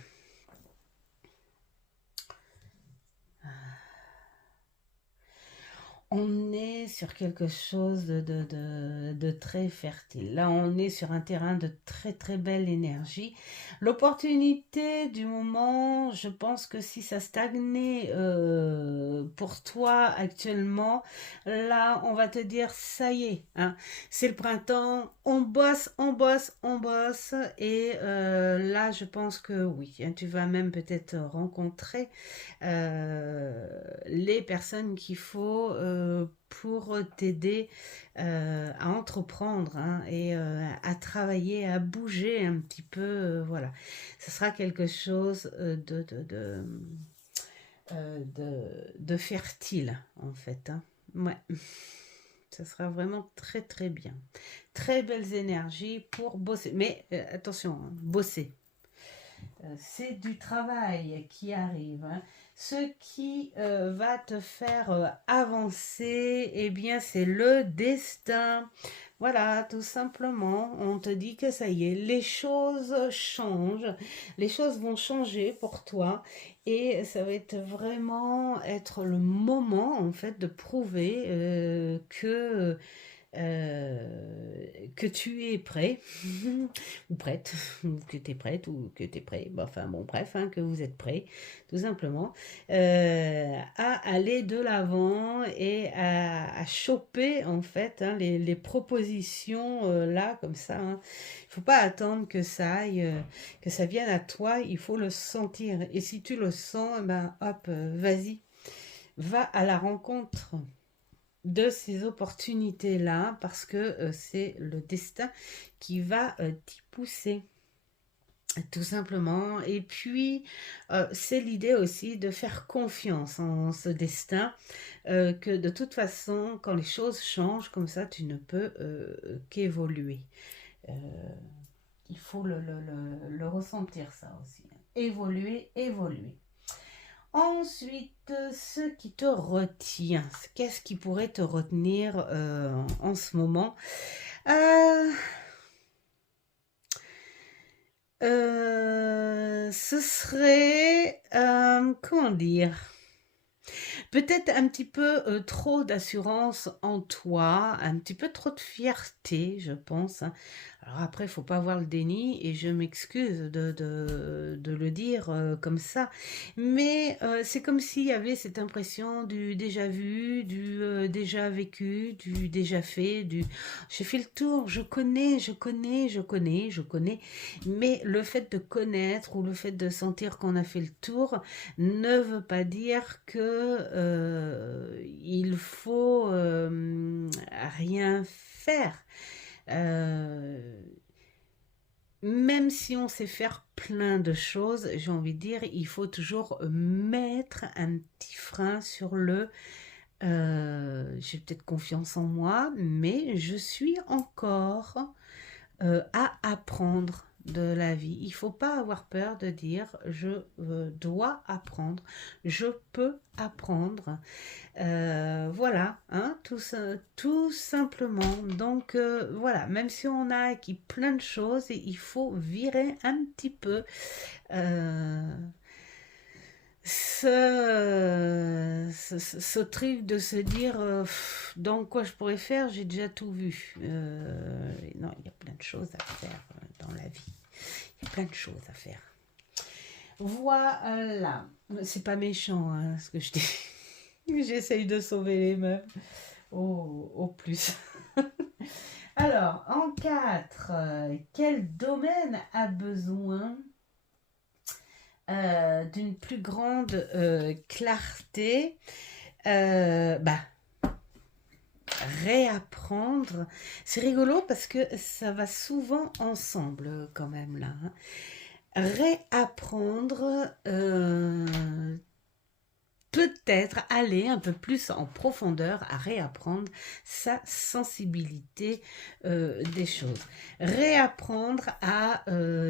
On est sur quelque chose de très fertile. Là, on est sur un terrain de très très belle énergie. L'opportunité du moment, je pense que si ça stagnait pour toi actuellement, là, on va te dire, ça y est, hein, c'est le printemps, on bosse, on bosse, on bosse. Et là, je pense que oui, hein, tu vas même peut-être rencontrer les personnes qu'il faut pour t'aider à entreprendre hein, et à travailler, à bouger un petit peu. Voilà, ce sera quelque chose de fertile en fait. Hein. Ouais. Ça sera vraiment très très bien. Très belles énergies pour bosser. Mais attention, hein, bosser. C'est du travail qui arrive. Hein. Ce qui va te faire avancer, eh bien, c'est le destin. Voilà, tout simplement, on te dit que ça y est, les choses changent, les choses vont changer pour toi et ça va vraiment être le moment, en fait, de prouver que tu es prêt ou prête, ou que tu es prête ou que tu es prêt, enfin bon bref, hein, que vous êtes prêt tout simplement à aller de l'avant et à choper en fait hein, les propositions là comme ça. Hein. Il faut pas attendre que ça aille, que ça vienne à toi, il faut le sentir. Et si tu le sens, ben hop, vas-y, va à la rencontre de ces opportunités-là parce que c'est le destin qui va t'y pousser. Tout simplement. Et puis, c'est l'idée aussi de faire confiance en ce destin, que de toute façon, quand les choses changent comme ça, tu ne peux qu'évoluer. Il faut le ressentir ça aussi. Évoluer, évoluer. Ensuite, ce qui te retient, qu'est-ce qui pourrait te retenir en ce moment ce serait, comment dire, Peut-être un petit peu trop d'assurance en toi, un petit peu trop de fierté, je pense, hein. Alors après, il faut pas avoir le déni et je m'excuse de le dire comme ça. Mais c'est comme s'il y avait cette impression du déjà vu, du déjà vécu, du déjà fait, du j'ai fait le tour, je connais, je connais, je connais, je connais. Mais le fait de connaître ou le fait de sentir qu'on a fait le tour ne veut pas dire que il faut rien faire. Euh, Même si on sait faire plein de choses, j'ai envie de dire, il faut toujours mettre un petit frein sur le j'ai peut-être confiance en moi, mais je suis encore à apprendre de la vie. Il ne faut pas avoir peur de dire je dois apprendre, je peux apprendre. Voilà, hein, tout simplement. Donc voilà, même si on a acquis plein de choses, il faut virer un petit peu euh, ce truc de se dire dans quoi je pourrais faire, j'ai déjà tout vu. Non, il y a plein de choses à faire dans la vie. Il y a plein de choses à faire. Voilà. C'est pas méchant hein, ce que je dis. J'essaye de sauver les meufs au plus. Alors, en 4, quel domaine a besoin d'une plus grande clarté bah, réapprendre. C'est rigolo parce que ça va souvent ensemble quand même là. Hein. Réapprendre peut-être aller un peu plus en profondeur à réapprendre sa sensibilité des choses. Réapprendre à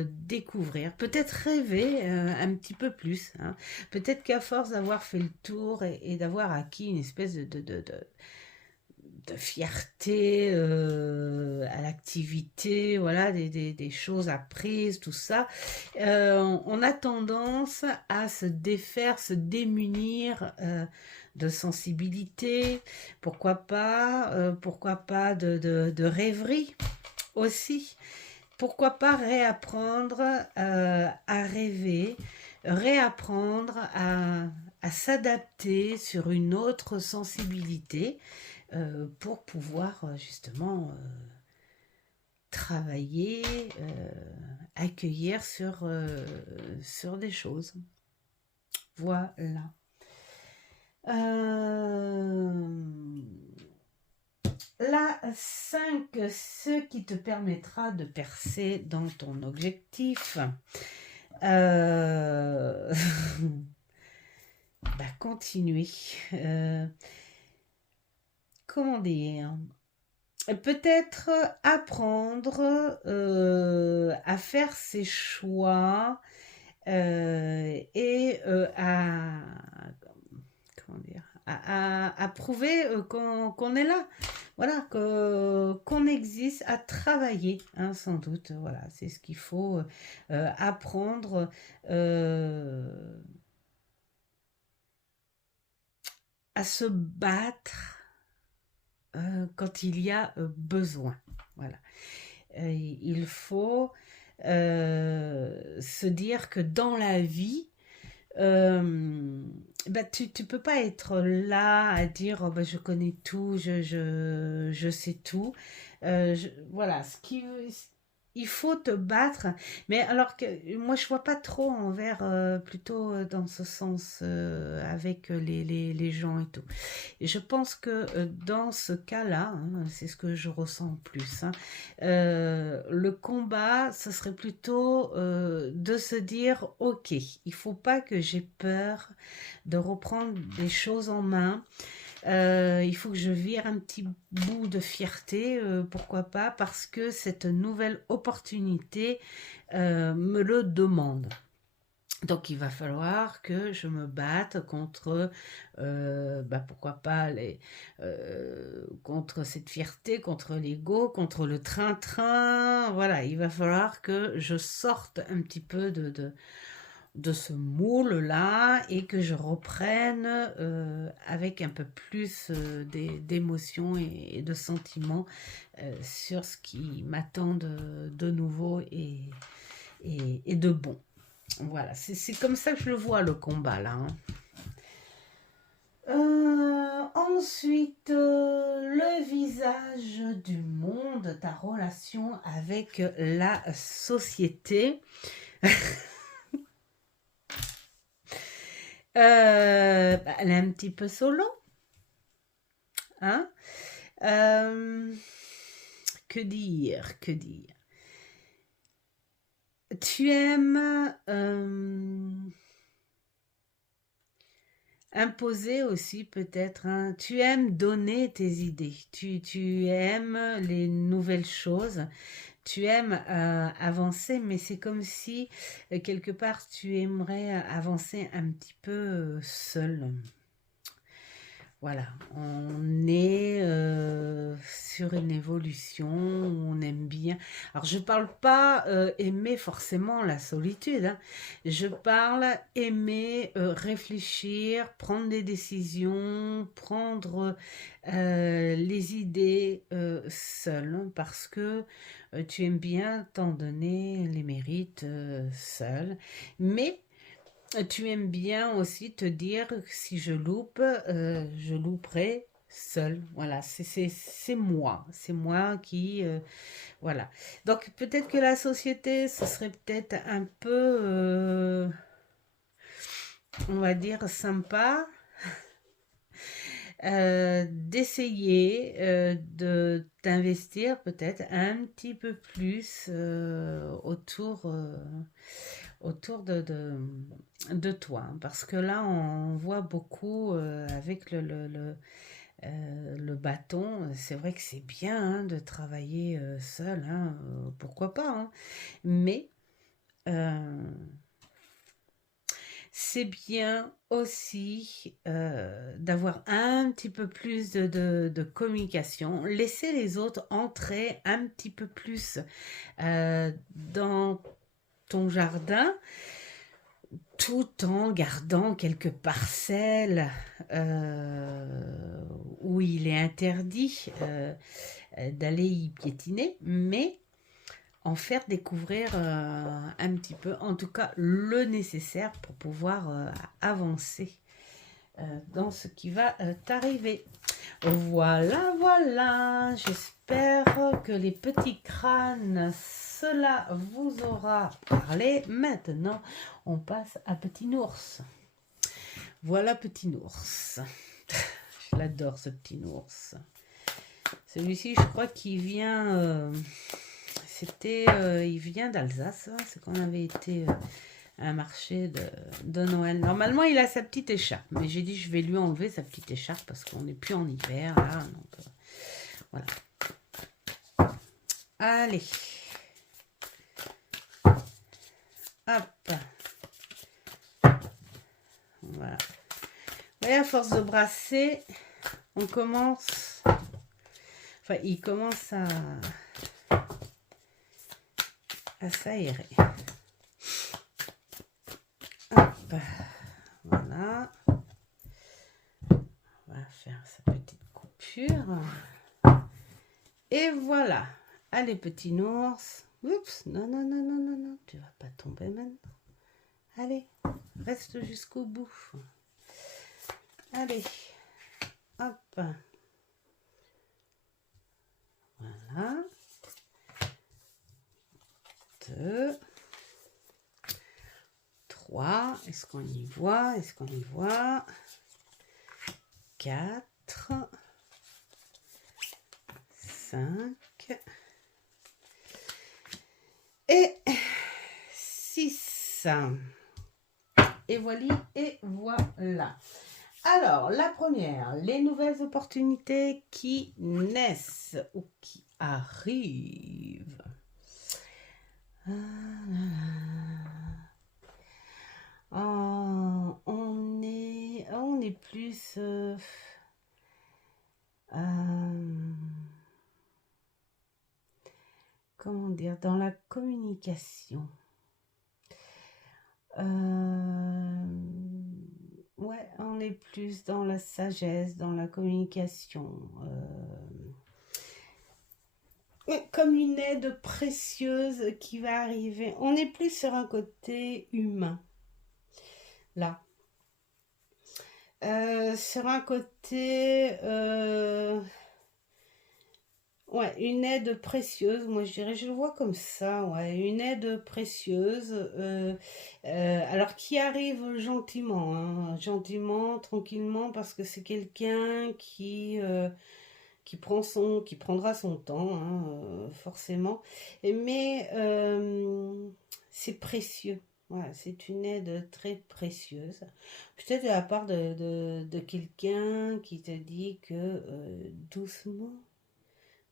découvrir, peut-être rêver un petit peu plus. Hein. Peut-être qu'à force d'avoir fait le tour et d'avoir acquis une espèce de fierté à l'activité, voilà, des choses apprises, tout ça, on a tendance à se défaire, se démunir de sensibilité, pourquoi pas de rêverie aussi. Pourquoi pas réapprendre à rêver, réapprendre à s'adapter sur une autre sensibilité pour pouvoir justement travailler, accueillir sur des choses. Voilà. La 5, ce qui te permettra de percer dans ton objectif. Bah, continuer. Comment dire? Peut-être apprendre à faire ses choix et comment dire, à prouver qu'on est là, voilà, qu'on existe, à travailler, hein, sans doute, voilà, c'est ce qu'il faut apprendre à se battre quand il y a besoin. Voilà. Il faut se dire que dans la vie, bah, tu peux pas être là à dire oh, bah, je connais tout, je sais tout. Voilà, il faut te battre, mais alors que moi je vois pas trop envers plutôt dans ce sens avec les gens et tout. Et je pense que dans ce cas-là, hein, c'est ce que je ressens plus. Hein, le combat, ce serait plutôt de se dire ok, il faut pas que j'ai peur de reprendre des choses en main. Il faut que je vire un petit bout de fierté, pourquoi pas, parce que cette nouvelle opportunité me le demande. Donc il va falloir que je me batte contre, bah, pourquoi pas, contre cette fierté, contre l'ego, contre le train-train. Voilà, il va falloir que je sorte un petit peu de ce moule-là et que je reprenne avec un peu plus d'émotions et de sentiments sur ce qui m'attend de nouveau et de bon. Voilà, c'est comme ça que je le vois, le combat, là. Hein. Ensuite, le visage du monde, ta relation avec la société. Elle est un petit peu solo. Hein? Que dire, que dire? Tu aimes imposer aussi peut-être, hein. Tu aimes donner tes idées, tu aimes les nouvelles choses, tu aimes avancer, mais c'est comme si quelque part tu aimerais avancer un petit peu seul. Voilà, on est sur une évolution, on aime bien. Alors, je parle pas aimer forcément la solitude, hein. Je parle aimer réfléchir, prendre des décisions, prendre les idées seul, hein, parce que tu aimes bien t'en donner les mérites seul. Mais tu aimes bien aussi te dire que si je loupe, je louperai seul. Voilà, c'est moi. C'est moi qui... voilà. Donc peut-être que la société, ce serait peut-être un peu, on va dire, sympa. D'essayer de t'investir peut-être un petit peu plus autour de toi. Parce que là, on voit beaucoup avec le bâton. C'est vrai que c'est bien hein, de travailler seul, hein, pourquoi pas. Hein. Mais c'est bien aussi d'avoir un petit peu plus de communication, laisser les autres entrer un petit peu plus dans ton jardin, tout en gardant quelques parcelles où il est interdit d'aller y piétiner, mais en faire découvrir un petit peu, en tout cas le nécessaire pour pouvoir avancer dans ce qui va t'arriver. Voilà, voilà, j'espère que les petits crânes, cela vous aura parlé. Maintenant, on passe à Petit Nours. Voilà Petit Nours. Je l'adore ce Petit Nours. Celui-ci, je crois qu'il vient... il vient d'Alsace, hein, c'est qu'on avait été à un marché de Noël. Normalement, il a sa petite écharpe, mais j'ai dit je vais lui enlever sa petite écharpe parce qu'on n'est plus en hiver, là, donc voilà. Allez. Hop. Voilà. Vous voyez, à force de brasser, on commence... Enfin, il commence à s'aérer. Hop, voilà. On va faire sa petite coupure. Et voilà. Allez, Petit Nours. Oups, non, non, non, non, non, non. Tu vas pas tomber maintenant. Allez, reste jusqu'au bout. Allez. Hop. Voilà. 2, 3, est-ce qu'on y voit? Est-ce qu'on y voit? 4, 5 et 6. Et voilà, et voilà. Alors, la première, les nouvelles opportunités qui naissent ou qui arrivent. On est plus comment dire, dans la communication. Ouais, on est plus dans la sagesse, dans la communication. Comme une aide précieuse qui va arriver. On est plus sur un côté humain, là. Sur un côté... ouais, une aide précieuse, moi je dirais, je le vois comme ça, ouais, une aide précieuse, alors qui arrive gentiment, hein, gentiment, tranquillement, parce que c'est quelqu'un qui prendra son temps, hein, forcément, mais c'est précieux. Voilà, c'est une aide très précieuse. Peut-être de la part de quelqu'un qui te dit que doucement,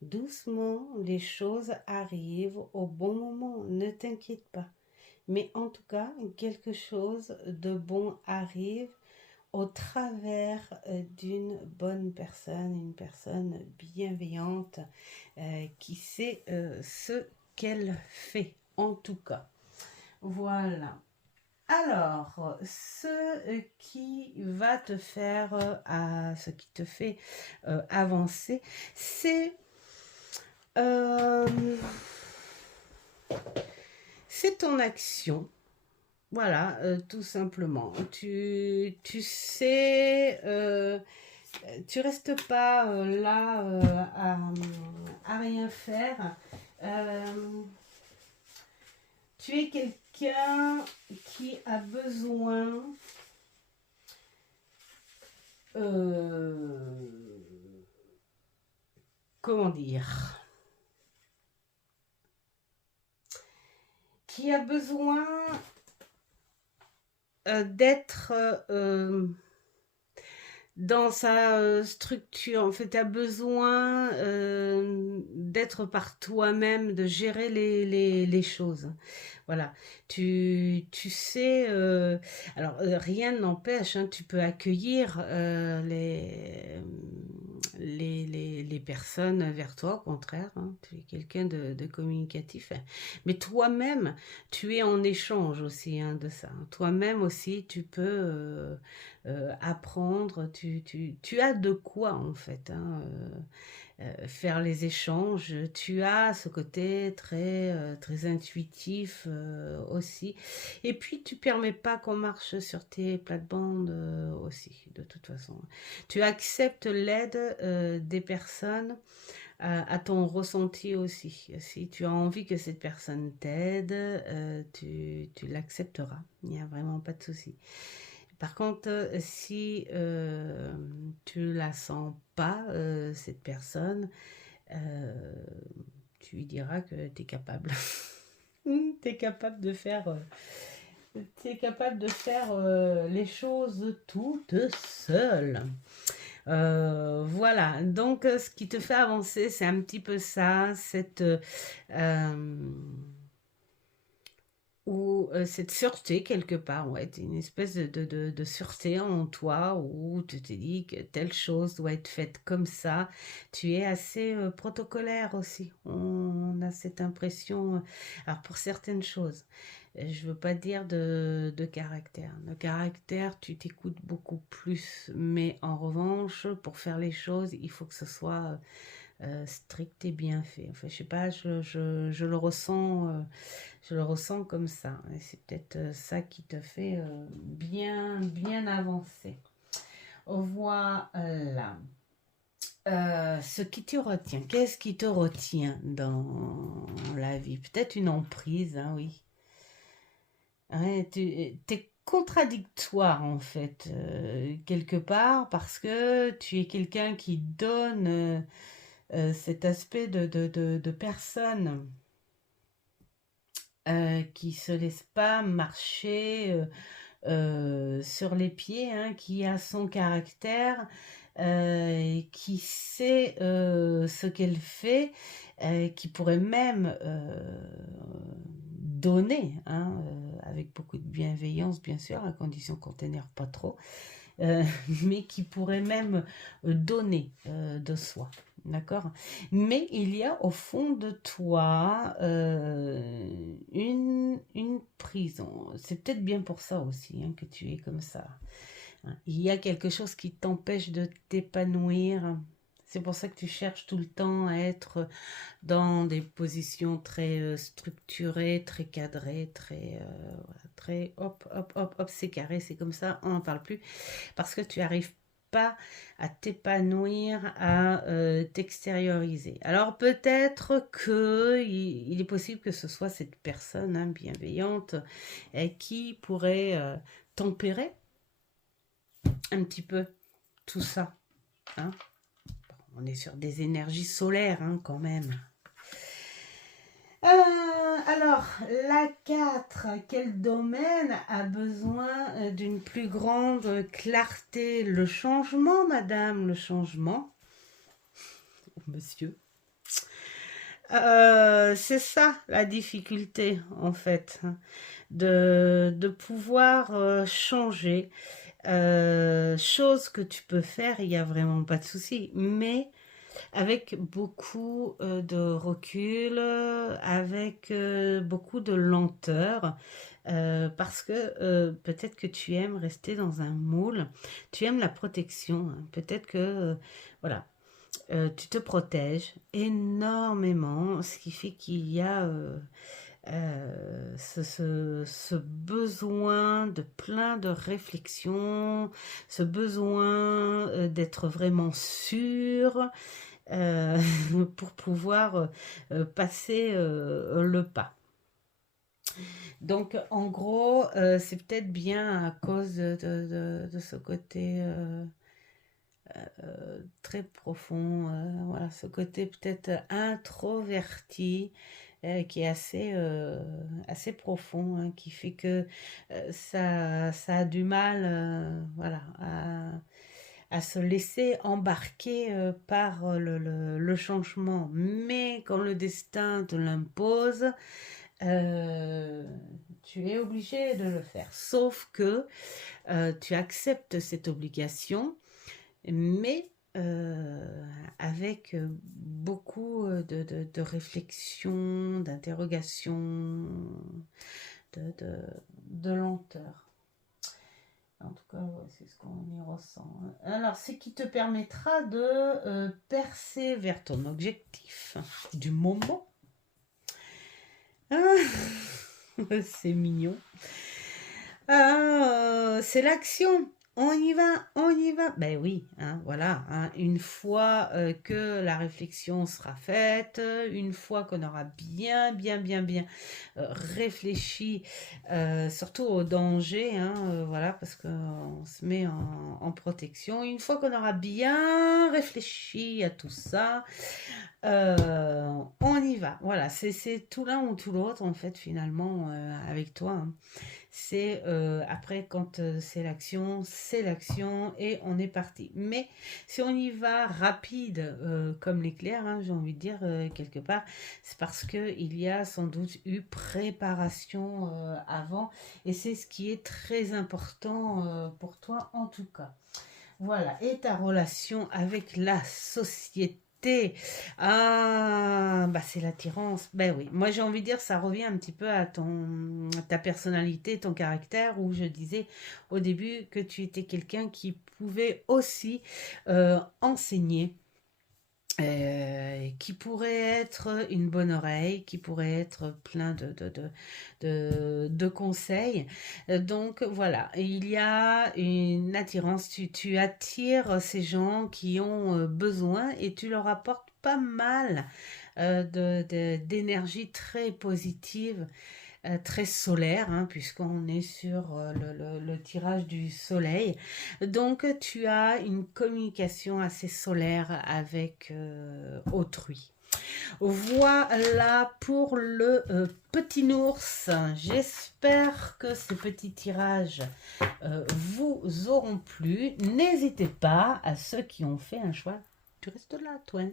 doucement, les choses arrivent au bon moment. Ne t'inquiète pas. Mais en tout cas, quelque chose de bon arrive au travers d'une bonne personne, une personne bienveillante qui sait ce qu'elle fait, en tout cas. Voilà. Alors, ce qui va te faire, ce qui te fait avancer, c'est ton action. Voilà, tout simplement. Tu sais, tu restes pas là à rien faire. Tu es quelqu'un qui a besoin comment dire, qui a besoin d'être dans sa structure. En fait, tu as besoin d'être par toi-même, de gérer les choses. Voilà, tu sais, alors rien n'empêche, hein, tu peux accueillir les personnes vers toi, au contraire, hein, tu es quelqu'un de communicatif, hein. Mais toi-même, tu es en échange aussi, hein, de ça. Toi-même aussi, tu peux apprendre, tu as de quoi en fait, hein, faire les échanges. Tu as ce côté très intuitif aussi. Et puis, tu permets pas qu'on marche sur tes plates-bandes aussi, de toute façon. Tu acceptes l'aide des personnes à ton ressenti aussi. Si tu as envie que cette personne t'aide, tu l'accepteras. Il n'y a vraiment pas de souci. Par contre, si tu la sens pas, cette personne, tu lui diras que tu es capable. Tu es capable de faire, les choses toute seule. Voilà, donc ce qui te fait avancer, c'est un petit peu ça, cette sûreté quelque part, ouais, une espèce de sûreté en toi où tu te dis que telle chose doit être faite comme ça. Tu es assez protocolaire aussi. On a cette impression, alors pour certaines choses, je veux pas dire de caractère. Le caractère, tu t'écoutes beaucoup plus, mais en revanche, pour faire les choses, il faut que ce soit strict et bien fait. Enfin, je sais pas, je le ressens comme ça. Et c'est peut-être ça qui te fait bien avancer. Voilà. Ce qui te retient. Qu'est-ce qui te retient dans la vie? Peut-être une emprise, hein, oui. Ouais, t'es contradictoire en fait, quelque part, parce que tu es quelqu'un qui donne cet aspect de personne qui se laisse pas marcher sur les pieds, hein, qui a son caractère, qui sait ce qu'elle fait, qui pourrait même donner, hein, avec beaucoup de bienveillance, bien sûr, à condition qu'on t'énerve pas trop, mais qui pourrait même donner de soi. d'accord? Mais il y a au fond de toi une prison. C'est peut-être bien pour ça aussi hein, que tu es comme ça. Hein. Il y a quelque chose qui t'empêche de t'épanouir. C'est pour ça que tu cherches tout le temps à être dans des positions très structurées, très cadrées, voilà, très hop, hop, hop, hop, c'est carré, c'est comme ça, on n'en parle plus. Parce que tu arrives pas à t'épanouir, à t'extérioriser. Alors peut-être que il est possible que ce soit cette personne hein, bienveillante qui pourrait tempérer un petit peu tout ça. Hein. On est sur des énergies solaires hein, quand même. Alors, la 4, quel domaine a besoin d'une plus grande clarté? Le changement, madame, le changement. Monsieur. C'est ça la difficulté, en fait, de pouvoir changer. Chose que tu peux faire, il n'y a vraiment pas de souci, mais avec beaucoup de recul, avec beaucoup de lenteur, parce que peut-être que tu aimes rester dans un moule, tu aimes la protection, hein. Peut-être que, voilà, tu te protèges énormément, ce qui fait qu'il y a ce besoin de plein de réflexions, ce besoin d'être vraiment sûr, euh, pour pouvoir passer le pas. Donc, en gros, c'est peut-être bien à cause de ce côté très profond, voilà, ce côté peut-être introverti, qui est assez profond, hein, qui fait que ça a du mal, voilà, à se laisser embarquer par le changement. Mais quand le destin te l'impose, tu es obligé de le faire. Sauf que tu acceptes cette obligation, mais avec beaucoup de réflexion, d'interrogation, de lenteur. En tout cas, ouais, c'est ce qu'on y ressent. Alors, ce qui te permettra de percer vers ton objectif du moment. Ah, c'est mignon. C'est l'action. On y va, on y va. Ben oui, hein, voilà. Hein, une fois que la réflexion sera faite, une fois qu'on aura bien réfléchi, surtout au danger, hein, voilà, parce qu'on se met en protection. Une fois qu'on aura bien réfléchi à tout ça, on y va. Voilà, c'est tout l'un ou tout l'autre, en fait, finalement, avec toi. Hein. C'est après quand c'est l'action et on est parti. Mais si on y va rapide comme l'éclair, hein, j'ai envie de dire quelque part, c'est parce que il y a sans doute eu préparation avant et c'est ce qui est très important pour toi en tout cas. Voilà, et ta relation avec la société. Ah, bah c'est l'attirance. Ben oui, moi j'ai envie de dire, ça revient un petit peu à ta personnalité, ton caractère, où je disais au début que tu étais quelqu'un qui pouvait aussi enseigner. Qui pourrait être une bonne oreille, qui pourrait être plein de conseils. Donc voilà, il y a une attirance, tu attires ces gens qui ont besoin et tu leur apportes pas mal d'énergie très positive, très solaire, hein, puisqu'on est sur le tirage du soleil. Donc, tu as une communication assez solaire avec autrui. Voilà pour le petit ours. J'espère que ces petits tirages vous auront plu. N'hésitez pas, à ceux qui ont fait un choix tu restes là, toi. Hein.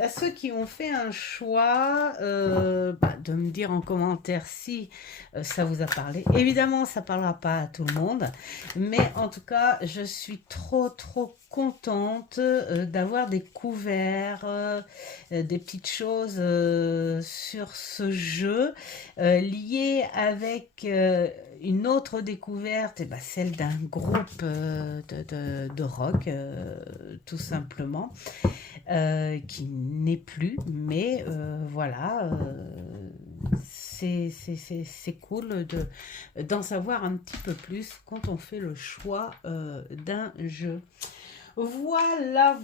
À ceux qui ont fait un choix, de me dire en commentaire si ça vous a parlé. Évidemment, ça ne parlera pas à tout le monde, mais en tout cas, je suis trop contente d'avoir découvert des petites choses sur ce jeu liées avec une autre découverte, et celle d'un groupe de rock, tout simplement. Qui n'est plus, mais voilà, c'est cool d'en savoir un petit peu plus quand on fait le choix d'un jeu. Voilà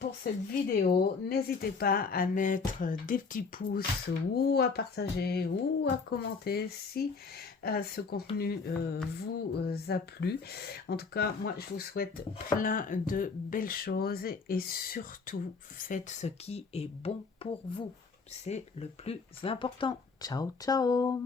pour cette vidéo. N'hésitez pas à mettre des petits pouces ou à partager ou à commenter si ce contenu vous a plu. En tout cas, moi, je vous souhaite plein de belles choses et surtout, faites ce qui est bon pour vous. C'est le plus important. Ciao, ciao!